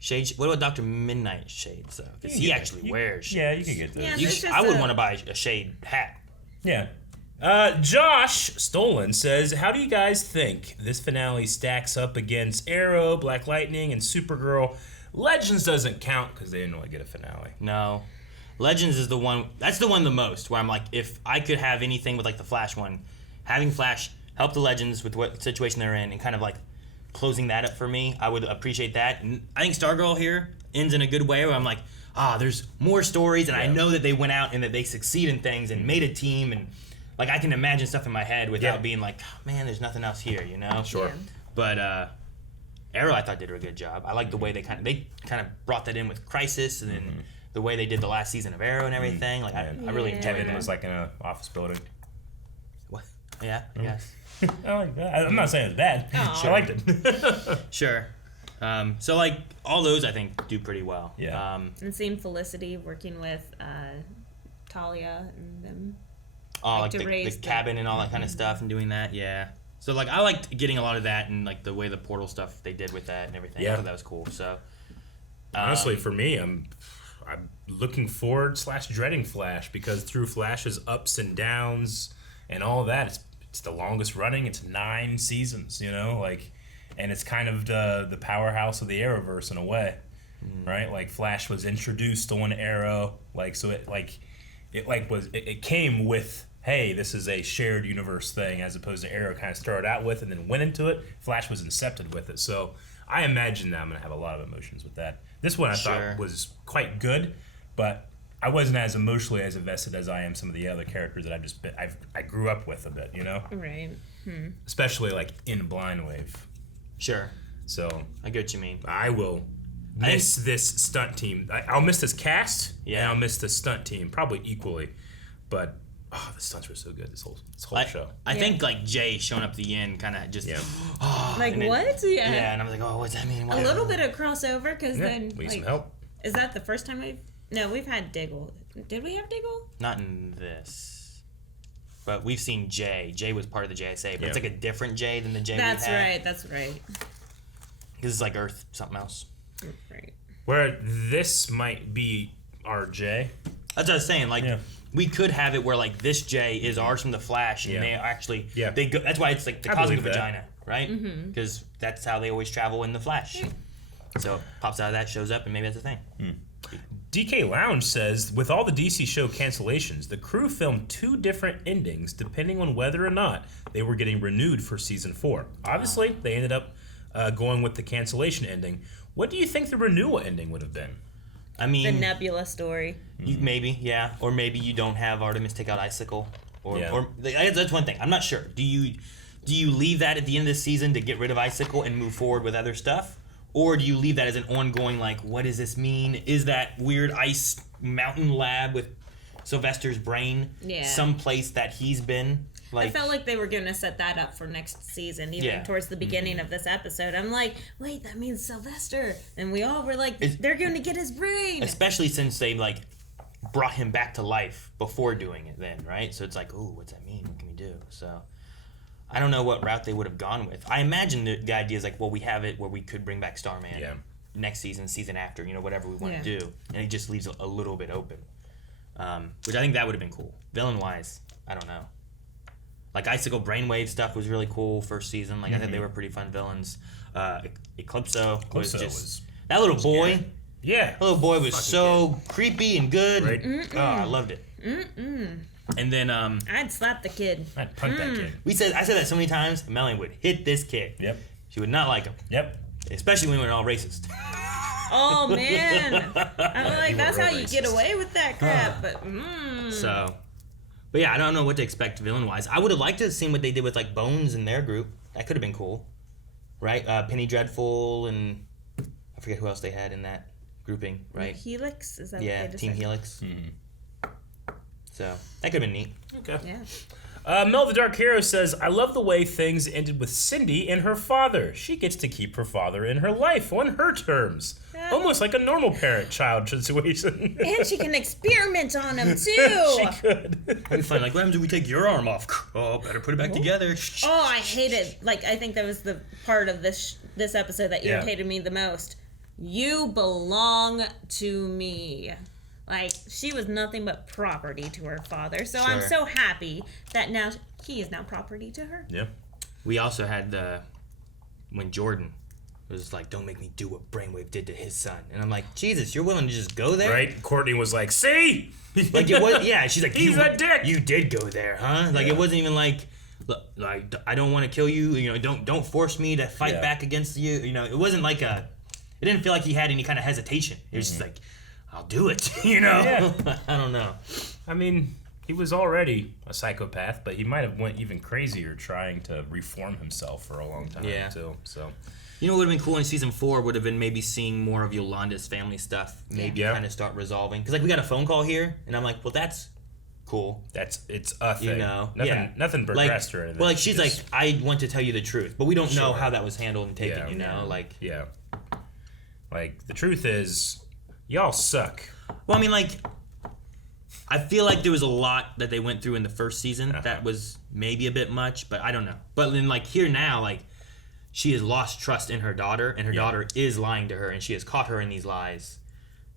Shade. What about Dr. Midnight shades though? Because he actually wears shades. Yeah, you could get those. Yeah, You there's sh- just I would a- want to buy a shade hat. Yeah. Josh Stolen says, how do you guys think this finale stacks up against Arrow, Black Lightning, and Supergirl? Legends doesn't count because they didn't really get a finale. No. Legends is the one. That's the one the most where I'm like, if I could have anything with like the Flash one, having Flash help the Legends with what situation they're in and kind of like closing that up for me, I would appreciate that. And I think Stargirl here ends in a good way where I'm like, there's more stories, and I know that they went out and that they succeed in things and made a team, and like I can imagine stuff in my head without being like, oh, man, there's nothing else here, you know? Sure. But Arrow, I thought, did a good job. I like the way they kind of brought that in with Crisis, and then the way they did the last season of Arrow and everything. Like I really enjoyed Kevin that. was like in an office building. What? Yeah. Yes. I like that. I'm not saying it's bad. I liked it. Sure. So like all those I think do pretty well. Yeah. And seeing Felicity working with Talia and them. Oh, like the cabin and all that kind of stuff and doing that. Yeah. So like I liked getting a lot of that and like the way the portal stuff they did with that and everything. Yeah. I thought that was cool. So honestly, for me, I'm looking forward / dreading Flash, because through Flash's ups and downs and all of that, it's the longest running. It's 9 seasons, you know, like, and it's kind of the powerhouse of the Arrowverse in a way, right? Like Flash was introduced on Arrow, like so it came with, hey, this is a shared universe thing, as opposed to Arrow kind of started out with and then went into it. Flash was incepted with it, so I imagine that I'm gonna have a lot of emotions with that. This one I thought was quite good, but I wasn't as emotionally as invested as I am some of the other characters that I grew up with a bit, you know? Right. Especially like in Blind Wave. Sure. So I get what you mean. I will miss this stunt team. I'll miss this cast, and I'll miss the stunt team probably equally. But the stunts were so good this whole show. I think like Jay showing up at the end kind of just Like what? Yeah. Yeah, and I was like, oh, what's that mean? A little bit of crossover, because then we need like, some help. Is that the first time we've had Diggle? Did we have Diggle? Not in this. But we've seen Jay. Jay was part of the JSA, but it's like a different Jay than the Jay we had. That's right. This is like Earth something else. Right. Where this might be our Jay. That's what I was saying. Like, we could have it where like this Jay is ours from the Flash, and they actually they go. That's why it's like the cosmic vagina, right? Because that's how they always travel in the Flash. So it pops out of that, shows up, and maybe that's a thing. DK Lounge says, with all the DC show cancellations, the crew filmed 2 different endings depending on whether or not they were getting renewed for season 4. Obviously, they ended up going with the cancellation ending. What do you think the renewal ending would have been? I mean, the Nebula story. Maybe, yeah, or maybe you don't have Artemis take out Icicle, or that's one thing. I'm not sure. Do you leave that at the end of the season to get rid of Icicle and move forward with other stuff? Or do you leave that as an ongoing, like, what does this mean? Is that weird ice mountain lab with Sylvester's brain someplace that he's been? Like, I felt like they were going to set that up for next season, even towards the beginning of this episode. I'm like, wait, that means Sylvester. And we all were like, they're going to get his brain. Especially since they, like, brought him back to life before doing it then, right? So it's like, ooh, what's that mean? What can we do? So I don't know what route they would have gone with. I imagine the idea is like, well, we have it where we could bring back Starman next season after, you know, whatever we want to do. And it just leaves a little bit open. Which I think that would have been cool. Villain-wise, I don't know. Like Icicle Brainwave stuff was really cool first season. Like I think they were pretty fun villains. Eclipso was just... That little boy... Scary. Yeah. That little boy was so creepy and good. Right. Oh, I loved it. And then I'd slap the kid. I'd punk that kid. I said that so many times. Melanie would hit this kid. Yep. She would not like him. Yep. Especially when we were all racist. Oh man. I'm like, that's how you get away with that crap. But So, but yeah, I don't know what to expect villain wise. I would have liked to have seen what they did with like Bones in their group. That could have been cool, right? Penny Dreadful and I forget who else they had in that grouping, right? Helix, is that what they Team Helix. So that could have been neat. Okay. Yeah. Mel the Dark Hero says, I love the way things ended with Cindy and her father. She gets to keep her father in her life on her terms. Yeah. Almost like a normal parent-child situation. And she can experiment on him, too. She could. That'd be fun. Like, what happens if we take your arm off? Oh, better put it back together. Oh, I hated, like, I think that was the part of this episode that irritated me the most. You belong to me. Like, she was nothing but property to her father. So I'm so happy that now he is now property to her. Yeah. We also had when Jordan was like, don't make me do what Brainwave did to his son. And I'm like, Jesus, you're willing to just go there? Right? Courtney was like, see? Like, it was, she's like, he's a dick. You did go there, huh? Like, it wasn't even like, I don't want to kill you. You know, don't force me to fight back against you. You know, it wasn't like it didn't feel like he had any kind of hesitation. It was just like, I'll do it. You know, Yeah. I don't know. I mean, he was already a psychopath, but he might have went even crazier trying to reform himself for a long time too. So, you know what would have been cool in season 4 would have been maybe seeing more of Yolanda's family stuff. Maybe kind of start resolving. Because like we got a phone call here, and I'm like, well, that's cool. It's a thing. You know, nothing progressed or anything. Well, like she's like, I want to tell you the truth, but we don't know how that was handled and taken. You know, like the truth is, y'all suck. Well, I mean, like, I feel like there was a lot that they went through in the first season that was maybe a bit much, but I don't know. But then, like, here now, like, she has lost trust in her daughter, and her daughter is lying to her, and she has caught her in these lies.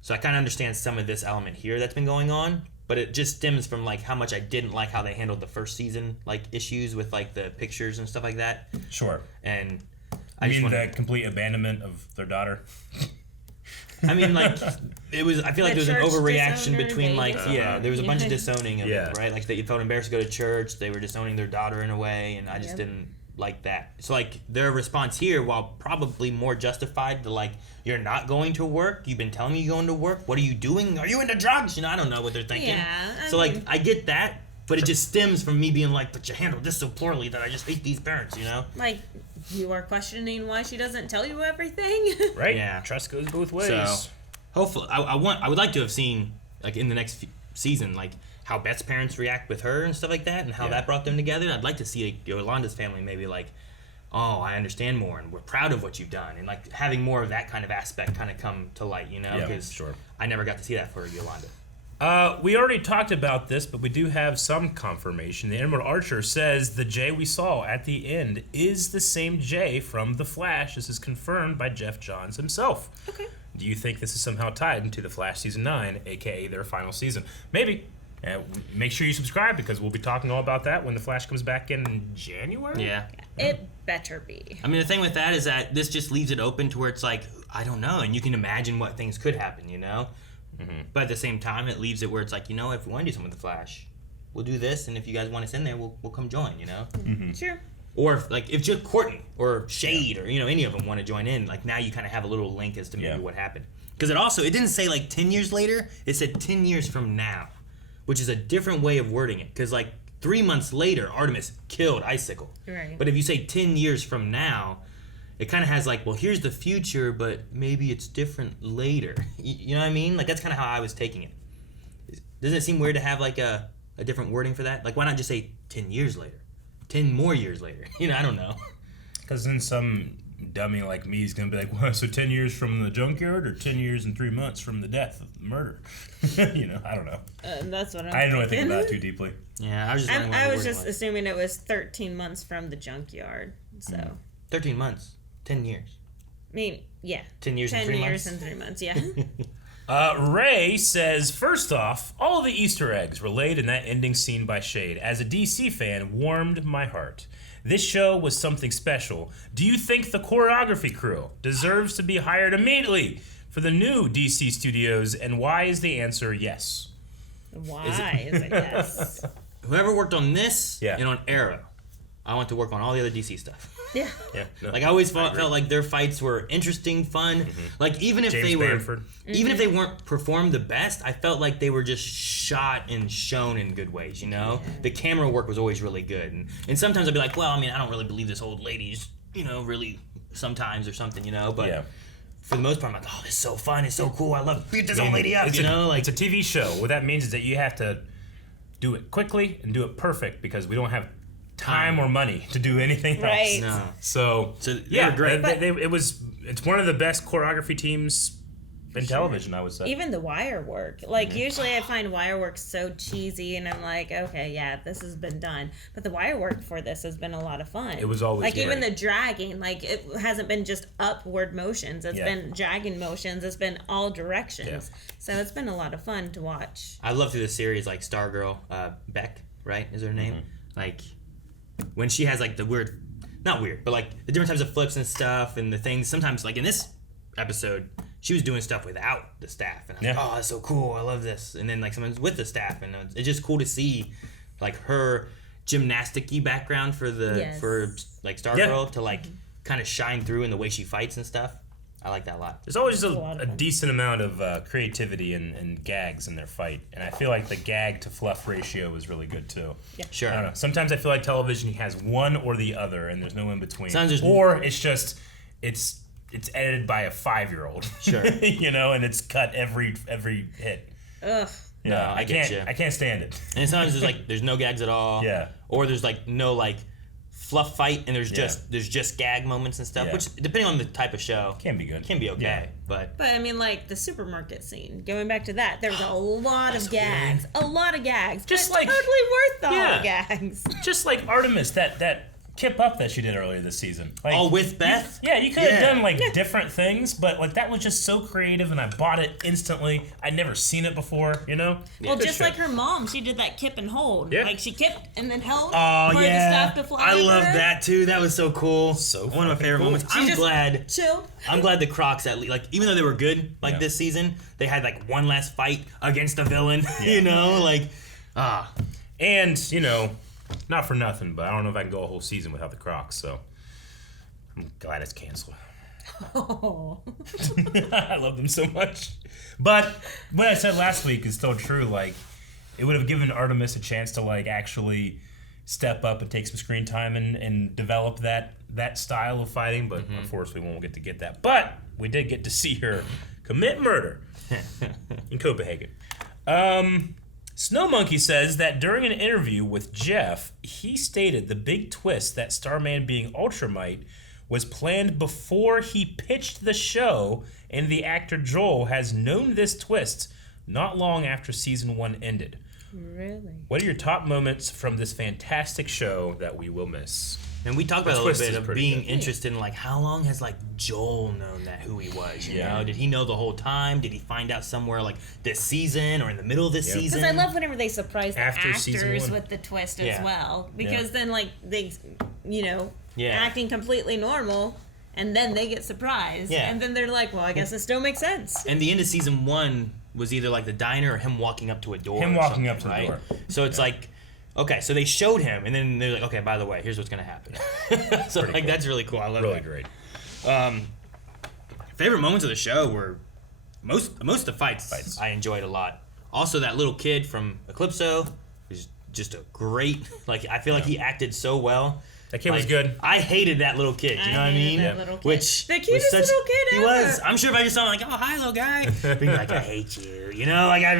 So I kind of understand some of this element here that's been going on, but it just stems from, like, how much I didn't like how they handled the first season, like, issues with, like, the pictures and stuff like that. Sure. And I mean the complete abandonment of their daughter? I mean, like, it was. I feel like there was an overreaction between, like, there was a bunch of disowning of it, right? Like, they felt embarrassed to go to church. They were disowning their daughter in a way, and I just didn't like that. So, like, their response here, while probably more justified, to like, you're not going to work. You've been telling me you're going to work. What are you doing? Are you into drugs? You know, I don't know what they're thinking. Yeah. So, like, I get that, but it just stems from me being like, but you handled this so poorly that I just hate these parents. You know, like. You are questioning why she doesn't tell you everything. Right. Yeah. Trust goes both ways. So, hopefully, I would like to have seen, like, in the next season, like, how Beth's parents react with her and stuff like that, and how that brought them together. I'd like to see, like, Yolanda's family maybe like, oh, I understand more, and we're proud of what you've done, and like having more of that kind of aspect kind of come to light, you know? Because I never got to see that for Yolanda. We already talked about this, but we do have some confirmation. The Emerald Archer says the Jay we saw at the end is the same Jay from The Flash. This is confirmed by Jeff Johns himself. Okay. Do you think this is somehow tied into The Flash Season 9, a.k.a. their final season? Maybe. Make sure you subscribe, because we'll be talking all about that when The Flash comes back in January? Yeah. It better be. I mean, the thing with that is that this just leaves it open to where it's like, I don't know, and you can imagine what things could happen, you know? But at the same time, it leaves it where it's like, you know, if we want to do something with The Flash, we'll do this, and if you guys want us in there, we'll come join, you know? Sure. Or if just Courtney or Shade or, you know, any of them want to join in, like, now you kind of have a little link as to maybe what happened. Because it didn't say like 10 years later, it said 10 years from now, which is a different way of wording it. Because like 3 months later, Artemis killed Icicle. Right. But if you say 10 years from now, it kind of has like, well, here's the future, but maybe it's different later. You know what I mean? Like, that's kind of how I was taking it. Doesn't it seem weird to have like a different wording for that? Like, why not just say 10 years later? 10 more years later? You know, I don't know. Because then some dummy like me is going to be like, well, so 10 years from the junkyard or 10 years and 3 months from the death of the murder? You know, I don't know. That's what I didn't really think about it too deeply. Yeah, I was just assuming it was 13 months from the junkyard. So 13 months. 10 years. Maybe, yeah. 10 years 10 and 3 months? 10 years and 3 months, yeah. Ray says, first off, all the Easter eggs were laid in that ending scene by Shade. As a DC fan, warmed my heart. This show was something special. Do you think the choreography crew deserves to be hired immediately for the new DC studios? And why is the answer yes? Why is it yes? Whoever worked on this and on Arrow, I want to work on all the other DC stuff. Yeah. No, like I always felt like their fights were interesting, fun. Like even if they were, even if they weren't performed the best, I felt like they were just shot and shown in good ways. You know, the camera work was always really good, and sometimes I'd be like, well, I mean, I don't really believe this old lady's, you know, really sometimes or something, you know, but. For the most part, I'm like, oh, this is so fun, it's so cool, I love beat this old lady up, you know? Like, it's a TV show. What that means is that you have to do it quickly and do it perfect because we don't have time or money to do anything else. Right. No. So yeah, great. It's one of the best choreography teams in television, I would say. Even the wire work. Like, usually I find wire work so cheesy, and I'm like, okay, yeah, this has been done. But the wire work for this has been a lot of fun. It was always like, great. even the dragging, like, it hasn't been just upward motions. It's been dragging motions. It's been all directions. So it's been a lot of fun to watch. I love through the series, like, Stargirl, Beck, right, is her name? Like, when she has, like, the weird, not weird, but, like, the different types of flips and stuff and the things. Sometimes, like, in this episode, she was doing stuff without the staff, and I was like, oh, that's so cool, I love this. And then like someone's with the staff, and it's just cool to see like her gymnastic-y background for the for like Stargirl to like kind of shine through in the way she fights and stuff. I like that a lot. There's always a decent amount of creativity and gags in their fight, and I feel like the gag to fluff ratio is really good too. Yeah. Sure. I don't know. Sometimes I feel like television has one or the other, and there's no in between. Or it's just it's edited by a 5-year-old. Sure. And it's cut every hit. Ugh. No, I can't stand it. And sometimes there's no gags at all. Yeah. Or there's no fluff fight, and there's just gag moments and stuff, which depending on the type of show can be good. Can be okay. Yeah. But I mean, the supermarket scene. Going back to that, there was a lot of gags. A lot of gags. Just totally worth all the gags. Just like Artemis, that kip up that she did earlier this season. With Beth? You could have done different things, but that was just so creative, and I bought it instantly. I'd never seen it before, Well, just like her mom, she did that kip and hold. Yeah. She kipped and then held Oh, for the stuff to fly I over. love that too. That was so cool. One of my favorite moments. She I'm just glad. chilled. I'm glad the Crocks even though they were good this season, they had one last fight against a villain. And not for nothing, but I don't know if I can go a whole season without the Crocks, so I'm glad it's canceled. Oh. I love them so much. But what I said last week is still true. It would have given Artemis a chance to actually step up and take some screen time and develop that style of fighting, but unfortunately we won't get that. But we did get to see her commit murder in Copenhagen. Snow Monkey says that during an interview with Jeff, he stated the big twist that Starman being Ultramite was planned before he pitched the show, and the actor Joel has known this twist not long after season 1 ended. Really? What are your top moments from this fantastic show that we will miss? And we talked about a little bit of being interested in how long has Joel known who he was, you know? Did he know the whole time? Did he find out somewhere this season or in the middle of this season? Because I love whenever they surprise the After season actors 1. with the twist as well. Because then they Yeah. acting completely normal, and then they get surprised. Yeah. And then they're like, well, I guess this don't make sense. And the end of season 1 was either the diner or him walking up to a door. Him walking up to the door. So it's okay, so they showed him, and then they're like, okay, by the way, here's what's gonna happen. So Pretty cool. that's really cool. I love Really that. great. Favorite moments of the show were most of the fights. I enjoyed a lot. Also, that little kid from Eclipso was just a great. I feel like he acted so well. That kid was good. I hated that little kid. You know what I mean? That little kid. Which the cutest little kid he ever. was. I'm sure if I just saw him oh hi little guy, being I hate you. You know, I hate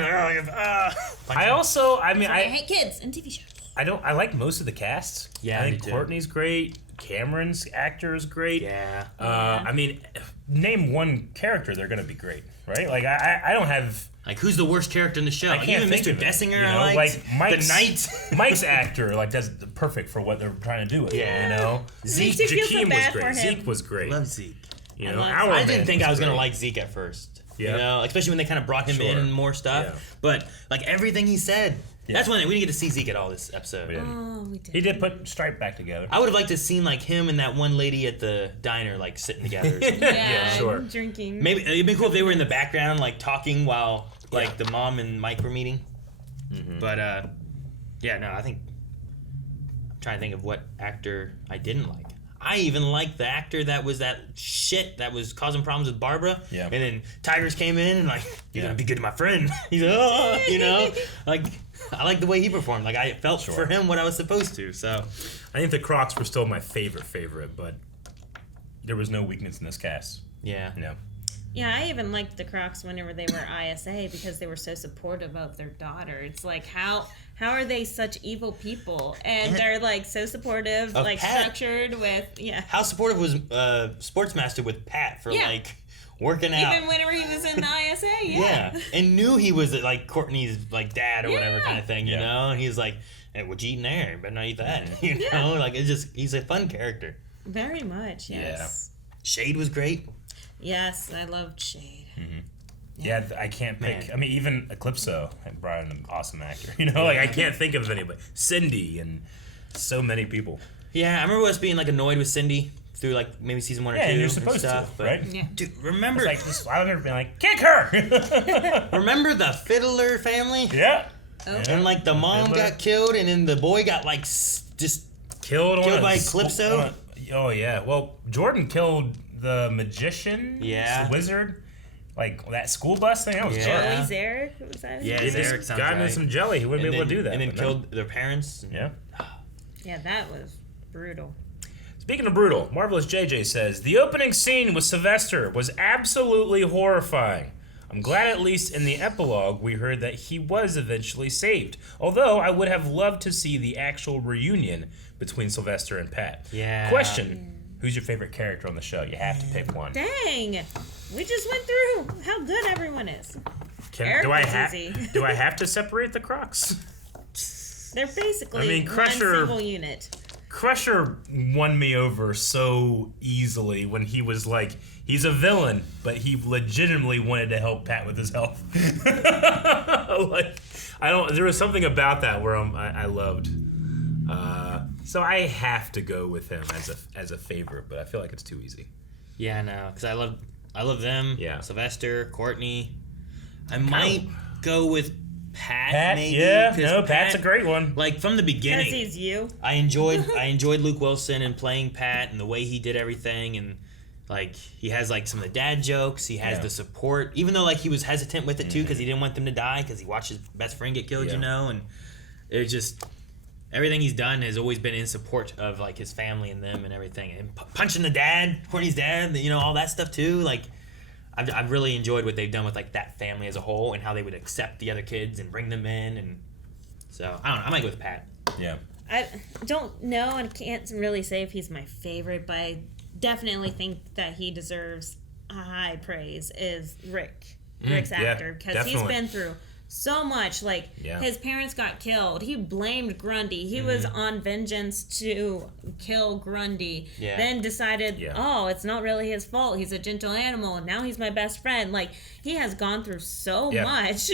kids and TV shows. I like most of the cast. Yeah, I me think too. Courtney's great. Cameron's actor is great. Yeah. Name one character, they're gonna be great, right? I don't have. Who's the worst character in the show? I can't even think Mr. of it, Dessinger, I liked. the Knight. Mike's actor does perfect for what they're trying to do with it. Makes Zeke, you feel so Jakeem was bad great. for him. Zeke was great. Love Zeke. I didn't think I was gonna great. like Zeke at first. Yeah. You know, especially when they kind of brought him in more stuff. Yeah. But everything he said, that's one thing we didn't get to see Zeke at all this episode. Oh, we did. He did put Stripe back together. I would have liked to have seen him and that one lady at the diner sitting together. Or something. Yeah, sure. drinking. Maybe it'd be cool if they were in the background talking while the mom and Mike were meeting. Mm-hmm. But I think I'm trying to think of what actor I didn't like. I even liked the actor that was that shit that was causing problems with Barbara. Yeah. And then Tigers came in and you're gonna be good to my friend. He's I like the way he performed. I felt for him what I was supposed to. So I think the Crocks were still my favorite, but there was no weakness in this cast. Yeah. Yeah, I even liked the Crocks whenever they were ISA because they were so supportive of their daughter. It's how are they such evil people? And they're so supportive, Pat. structured with How supportive was Sportsmaster with Pat for working out? Even whenever he was in the ISA, Yeah, and knew he was Courtney's dad or whatever kind of thing, you know. And he was hey, what you eating there? You better not eat that. You know, he's a fun character. Very much, yes. Shade was great. Yes, I loved Shade. Mm-hmm. Yeah, I can't pick. Man. Even Eclipso brought in an awesome actor. I can't think of anybody. Cindy and so many people. Yeah, I remember us being annoyed with Cindy through maybe season 1 or 2. Yeah, you're supposed stuff, to, right? Yeah. Dude, remember? It's I remember being kick her. Remember the Fiddler family? Yeah. Oh. And the mom Fiddler. got killed, and then the boy got just killed by Eclipso. Oh yeah. Well, Jordan killed the magician, Yeah. the wizard, like that school bus thing. That was dark. Joey's Eric. What was that? Yeah, He Eric just sounds got into right. some jelly. He wouldn't And be able to then- do that. And then but no. killed their parents. Yeah. Yeah, that was brutal. Speaking of brutal, Marvelous JJ says, the opening scene with Sylvester was absolutely horrifying. I'm glad at least in the epilogue we heard that he was eventually saved. Although I would have loved to see the actual reunion between Sylvester and Pat. Yeah. Question, who's your favorite character on the show? You have to pick one. Dang, we just went through how good everyone is. Eric do was I have to separate the Crocks? They're basically Crusher, one single unit. Crusher won me over so easily when he was like, he's a villain, but he legitimately wanted to help Pat with his health. There was something about that where I loved. So I have to go with him as a favorite, but I feel like it's too easy. Yeah, no, because I love them. Yeah. Sylvester, Courtney. I might go with Pat, maybe. Yeah, no, Pat's a great one. Like from the beginning, Because he's you. I enjoyed Luke Wilson and playing Pat and the way he did everything, and like he has like some of the dad jokes. He has the support, even though like he was hesitant with it too because he didn't want them to die because he watched his best friend get killed, you know, and it was just everything he's done has always been in support of like his family and them and everything, and punching the dad, Courtney's dad, you know, all that stuff too, like. I've really enjoyed what they've done with like that family as a whole and how they would accept the other kids and bring them in, and so I don't know. I might go with Pat. Yeah. I don't know and can't really say if he's my favorite, but I definitely think that he deserves high praise is Rick's actor, because he's been through so much. Like his parents got killed. He blamed Grundy. He was on vengeance to kill Grundy. Yeah. Then decided, oh, it's not really his fault. He's a gentle animal, and now he's my best friend. Like he has gone through so much.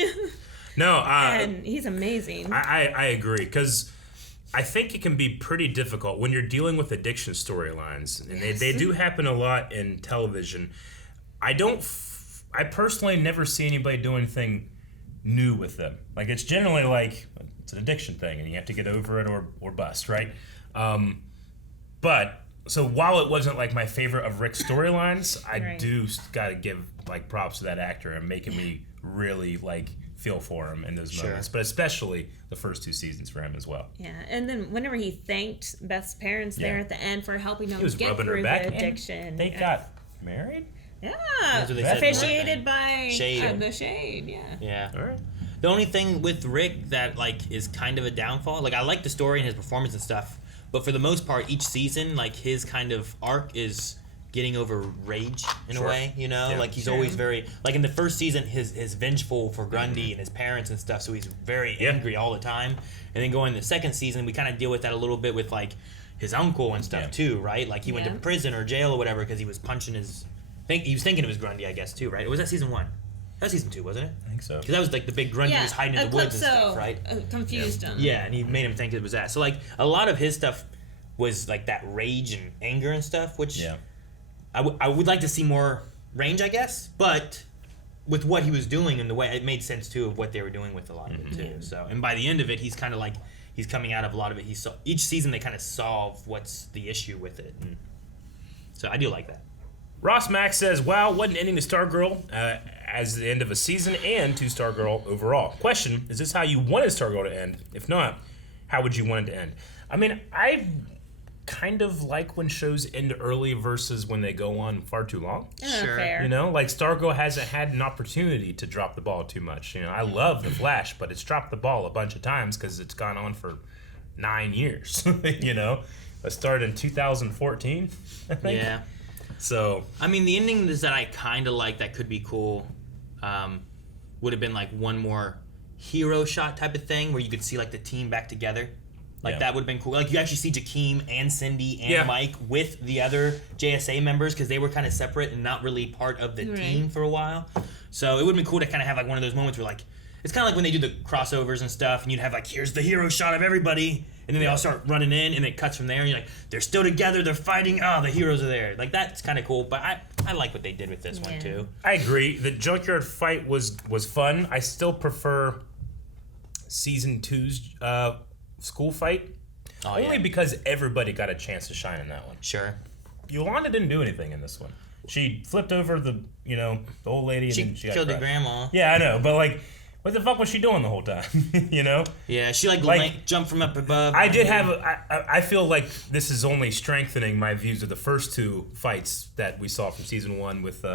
No, and he's amazing. I agree, because I think it can be pretty difficult when you're dealing with addiction storylines, and they do happen a lot in television. I personally never see anybody do anything new with them. Like it's generally like it's an addiction thing and you have to get over it or bust, right? But so while it wasn't like my favorite of Rick's storylines, I do gotta give like props to that actor and making me really like feel for him in those moments, but especially the first 2 seasons for him as well. Yeah, and then whenever he thanked Beth's parents there at the end for helping him get rubbing her through back, the and addiction. they got married? Yeah, officiated by Shade. the Shade, Yeah. All right. The only thing with Rick that like is kind of a downfall, like I like the story and his performance and stuff, but for the most part, each season, like his kind of arc is getting over rage in a way, you know? Yeah. Like he's always very, like in the first season, his vengeful for Grundy and his parents and stuff, so he's very angry all the time. And then going to the second season, we kind of deal with that a little bit with like his uncle and stuff too, right? Like he went to prison or jail or whatever because he was punching his. He was thinking it was Grundy, I guess, too, right? Or was that season 1? That was season 2, wasn't it? I think so. Because that was like the big Grundy was hiding in the woods and stuff, right? Confused him. Yeah, and he made him think it was that. So like a lot of his stuff was like that rage and anger and stuff, which I would like to see more range, I guess. But with what he was doing and the way, it made sense too of what they were doing with a lot of it too. So, and by the end of it, he's kind of like he's coming out of a lot of it. Each season they kind of solve what's the issue with it, and so I do like that. Ross Max says, wow, what an ending to Stargirl as the end of a season and to Stargirl overall. Question, is this how you wanted Stargirl to end? If not, how would you want it to end? I mean, I kind of like when shows end early versus when they go on far too long. Sure. Fair. You know, like Stargirl hasn't had an opportunity to drop the ball too much. You know, I love The Flash, but it's dropped the ball a bunch of times because it's gone on for 9 years. You know, it started in 2014, I think. Yeah. So I mean, the endings that I kind of like that could be cool would have been like one more hero shot type of thing where you could see like the team back together. Like that would have been cool. Like you actually see Jakeem and Cindy and Mike with the other JSA members because they were kind of separate and not really part of the team for a while. So it would have been cool to kind of have like one of those moments where like it's kind of like when they do the crossovers and stuff and you'd have like here's the hero shot of everybody. And then they all start running in, and it cuts from there, and you're like, they're still together, they're fighting, oh, the heroes are there. Like, that's kind of cool, but I like what they did with this one, too. I agree. The Junkyard Fight was fun. I still prefer Season 2's school fight. Only because everybody got a chance to shine in that one. Sure. Yolanda didn't do anything in this one. she flipped over the old lady and then she got killed the crushed. grandma. Yeah, I know, but like, what the fuck was she doing the whole time? Yeah, she jumped from up above. I feel like this is only strengthening my views of the first two fights that we saw from season 1 with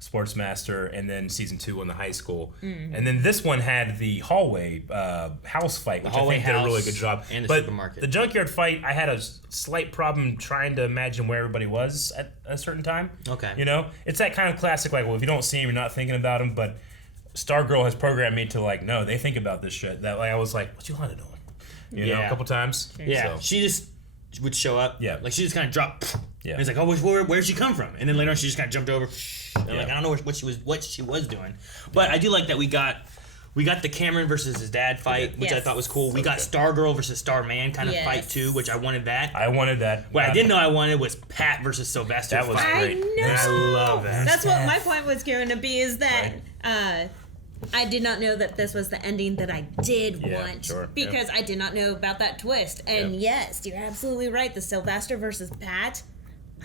Sportsmaster, and then season 2 in the high school, and then this one had the hallway house fight, which I think did a really good job. And the but supermarket. The junkyard fight, I had a slight problem trying to imagine where everybody was at a certain time. Okay. It's that kind of classic, like, well, if you don't see him, you're not thinking about him. But Stargirl has programmed me to like, no, they think about this shit. That like I was like, what's Yolanda doing? A couple times. Yeah, So. she just would show up. Yeah, like she just kind of dropped. Yeah, and it's like, oh, where'd she come from? And then later on, she just kind of jumped over. And like I don't know what she was doing, but I do like that we got the Cameron versus his dad fight, which I thought was cool. We got Stargirl versus Starman kind of fight too, which I wanted that. What I didn't know I wanted was Pat versus Sylvester. That was great. I love that. That's what my point was going to be. Is that I did not know that this was the ending that I did want because I did not know about that twist. And yes, you're absolutely right. The Sylvester versus Pat.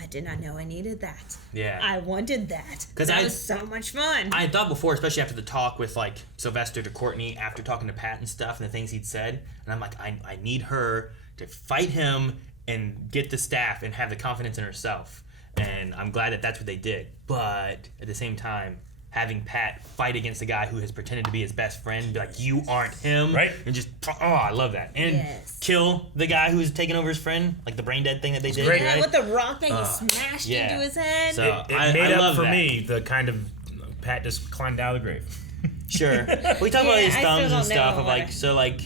I did not know I needed that. Yeah. I wanted that. Because that was so much fun. I thought before, especially after the talk with like Sylvester to Courtney, after talking to Pat and stuff and the things he'd said, and I'm like, I need her to fight him and get the staff and have the confidence in herself. And I'm glad that that's what they did. But at the same time, having Pat fight against the guy who has pretended to be his best friend and be like, you aren't him. Right. And just, I love that. And kill the guy who's taking over his friend, like the brain dead thing that they did. Great. Right? With the rock that you smashed into his head. So it made up for me the kind of Pat just climbed out of the grave. Sure. We talk about his thumbs and stuff of like, so like,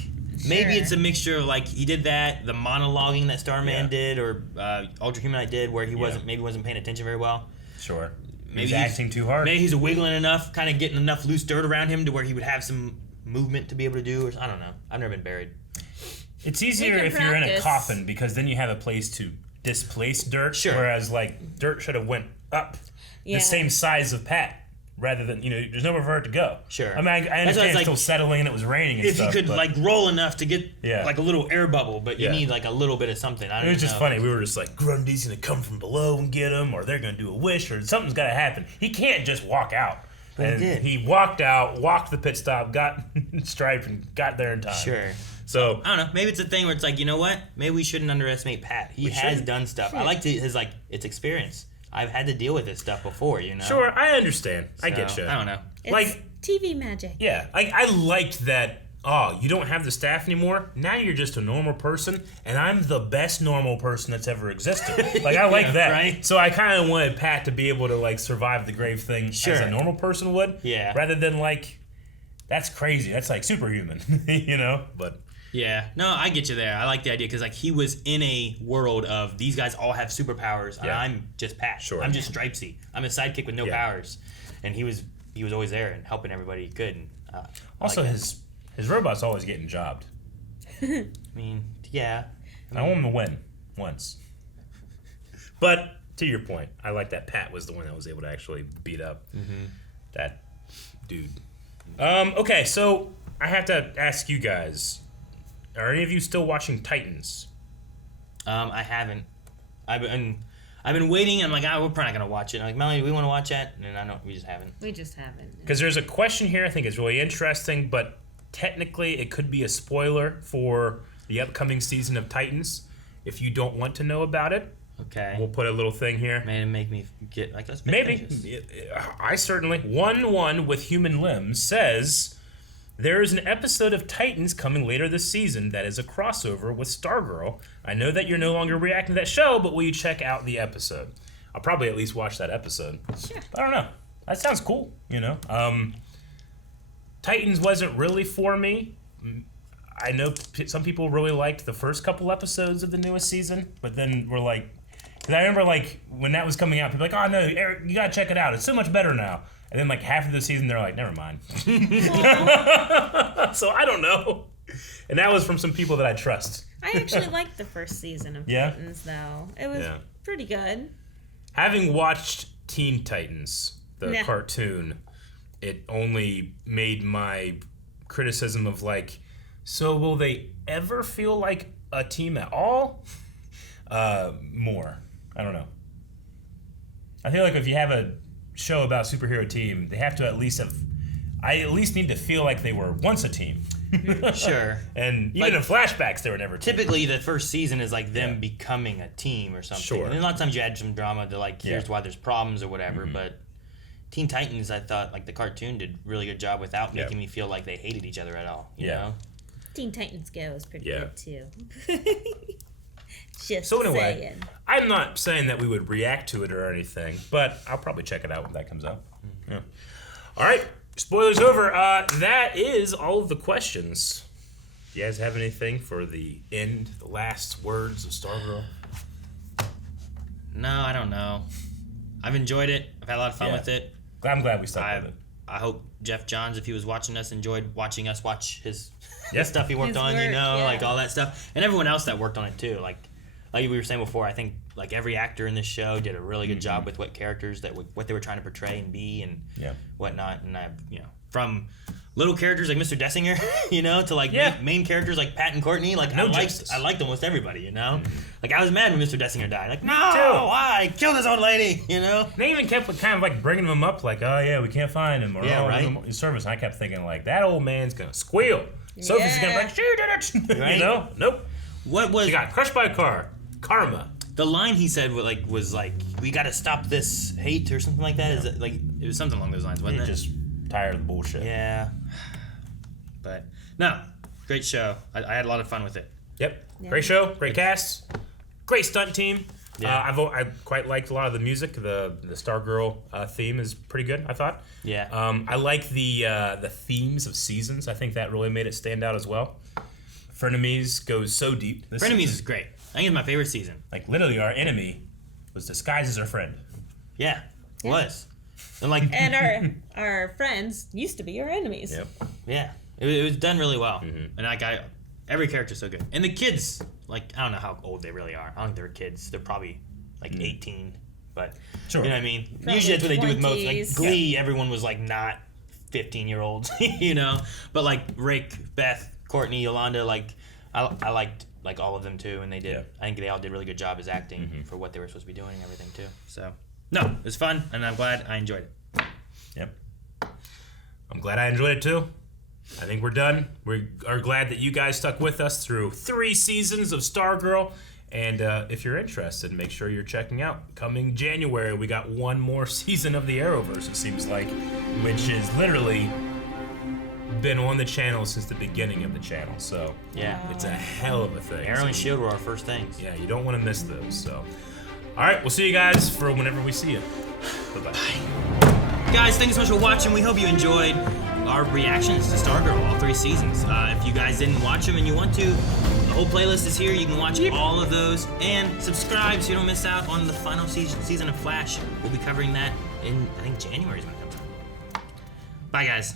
maybe it's a mixture of like he did that, the monologuing that Starman did or Ultra Humanite did where he wasn't paying attention very well. Sure. Maybe he's acting too hard. Maybe he's wiggling enough, kind of getting enough loose dirt around him to where he would have some movement to be able to do. Or I don't know. I've never been buried. It's easier if you're in a coffin because then you have a place to displace dirt. Sure. Whereas like dirt should have went up the same size of Pat. Rather than, there's nowhere for it to go. Sure. I mean, I understand it's still settling and it was raining and stuff. If you could, like, roll enough to get, like, a little air bubble, but you need, like, a little bit of something. It was just funny. We were just like, Grundy's going to come from below and get him, or they're going to do a wish, or something's got to happen. He can't just walk out. But and he did. He walked out, walked the pit stop, got striped, and got there in time. Sure. So I don't know. Maybe it's a thing where it's like, you know what? Maybe we shouldn't underestimate Pat. He has done stuff. I like his, like, it's experience. I've had to deal with this stuff before, Sure, I understand. I get you. I don't know. It's like TV magic. Yeah, I liked that. Oh, you don't have the staff anymore? Now you're just a normal person, and I'm the best normal person that's ever existed. Like, I like that. Right? So I kind of wanted Pat to be able to, like, survive the grave thing as a normal person would. Yeah. Rather than, like, that's crazy. That's, like, superhuman, But... Yeah, no, I get you there. I like the idea because like he was in a world of these guys all have superpowers, and I'm just Pat. Sure. I'm just Stripesy. I'm a sidekick with no powers, and he was always there and helping everybody he could. And, also, his robot's always getting jobbed. I mean, yeah. I want him to win once. But to your point, I like that Pat was the one that was able to actually beat up that dude. Okay, so I have to ask you guys. Are any of you still watching Titans? I haven't. I've been waiting. I'm like, we're probably not gonna watch it. I'm like, Melanie, do we want to watch that? And we just haven't. We just haven't. Because there's a question here I think is really interesting, but technically it could be a spoiler for the upcoming season of Titans. If you don't want to know about it, okay, we'll put a little thing here. Man, make me get like let's maybe. I certainly 1-1 with human limbs says. There is an episode of Titans coming later this season that is a crossover with Stargirl. I know that you're no longer reacting to that show, but will you check out the episode? I'll probably at least watch that episode. Sure. I don't know. That sounds cool, Titans wasn't really for me. I know some people really liked the first couple episodes of the newest season, but then we're like... Because I remember, like, when that was coming out, people were like, oh, no, Eric, you gotta check it out. It's so much better now. And then, like, half of the season, they're like, never mind. So, I don't know. And that was from some people that I trust. I actually liked the first season of Titans, though. It was pretty good. Having watched Teen Titans, the cartoon, it only made my criticism of, like, so will they ever feel like a team at all? More. I don't know. I feel like if you have a show about superhero team, they have to at least have. I at least need to feel like they were once a team. Sure. And even in flashbacks, they were never. Typically, the first season is like them becoming a team or something. Sure. And a lot of times you add some drama to like, here's why there's problems or whatever. But Teen Titans, I thought like the cartoon did a really good job without making me feel like they hated each other at all. You know? Teen Titans Go is pretty good too. Just So anyway, saying. I'm not saying that we would react to it or anything, but I'll probably check it out when that comes out. Yeah. All right, spoilers over. That is all of the questions. Do you guys have anything for the last words of Stargirl? No, I don't know. I've enjoyed it. I've had a lot of fun with it. I'm glad we stuck with it. I hope Jeff Johns, if he was watching us, enjoyed watching us watch his Yeah. stuff he worked His on, work, you know, yeah. like all that stuff. And everyone else that worked on it too. Like we were saying before, I think like every actor in this show did a really good job with what characters what they were trying to portray and be and whatnot. And from little characters like Mr. Dessinger, to like main characters like Pat and Courtney, like I liked almost everybody, you know. Like I was mad when Mr. Dessinger died. Like no, why kill this old lady? You know. They even kept kind of like bringing him up, like, oh yeah, we can't find him, or his service. And I kept thinking like that old man's gonna squeal. Sophie's gonna be like, she did it. Right? Nope. What was? She got crushed by a car. Karma. The line he said was like, we got to stop this hate or something like that. Is it like it was something along those lines, wasn't it? Just tired of the bullshit. Yeah. But no, great show. I had a lot of fun with it. Yep. Yeah. Great show. Great cast. Great stunt team. Yeah. I quite liked a lot of the music. The Stargirl theme is pretty good, I thought. Yeah. I like the themes of seasons. I think that really made it stand out as well. Frenemies goes so deep. Frenemies is great. I think it's my favorite season. Like literally, our enemy was disguised as our friend. Yeah, it was. And like, our friends used to be our enemies. Yep. Yeah, it was done really well. And like every character's so good. And the kids, like I don't know how old they really are. I don't think they're kids. They're probably like 18. But sure. You know what I mean? Probably Usually that's what they do with most. Like 20s. Glee, everyone was like not 15-year-olds, you know. But like Rick, Beth, Courtney, Yolanda, like I liked like all of them too, and they did. Yeah. I think they all did a really good job as acting for what they were supposed to be doing and everything too. So no, it was fun, and I'm glad I enjoyed it. Yep. I'm glad I enjoyed it too. I think we're done. We are glad that you guys stuck with us through 3 seasons of Stargirl. And if you're interested, make sure you're checking out. Coming January, we got one more season of the Arrowverse, it seems like, which has literally been on the channel since the beginning of the channel. So yeah, it's a hell of a thing. Arrow and Shield were our first things. Yeah, you don't want to miss those. So, all right, we'll see you guys for whenever we see you. Bye-bye. Guys, thank you so much for watching. We hope you enjoyed our reactions to Stargirl, all 3 seasons. If you guys didn't watch them and you want to, the whole playlist is here. You can watch all of those and subscribe so you don't miss out on the final season of Flash. We'll be covering that in, I think, January is when it comes out. Bye, guys.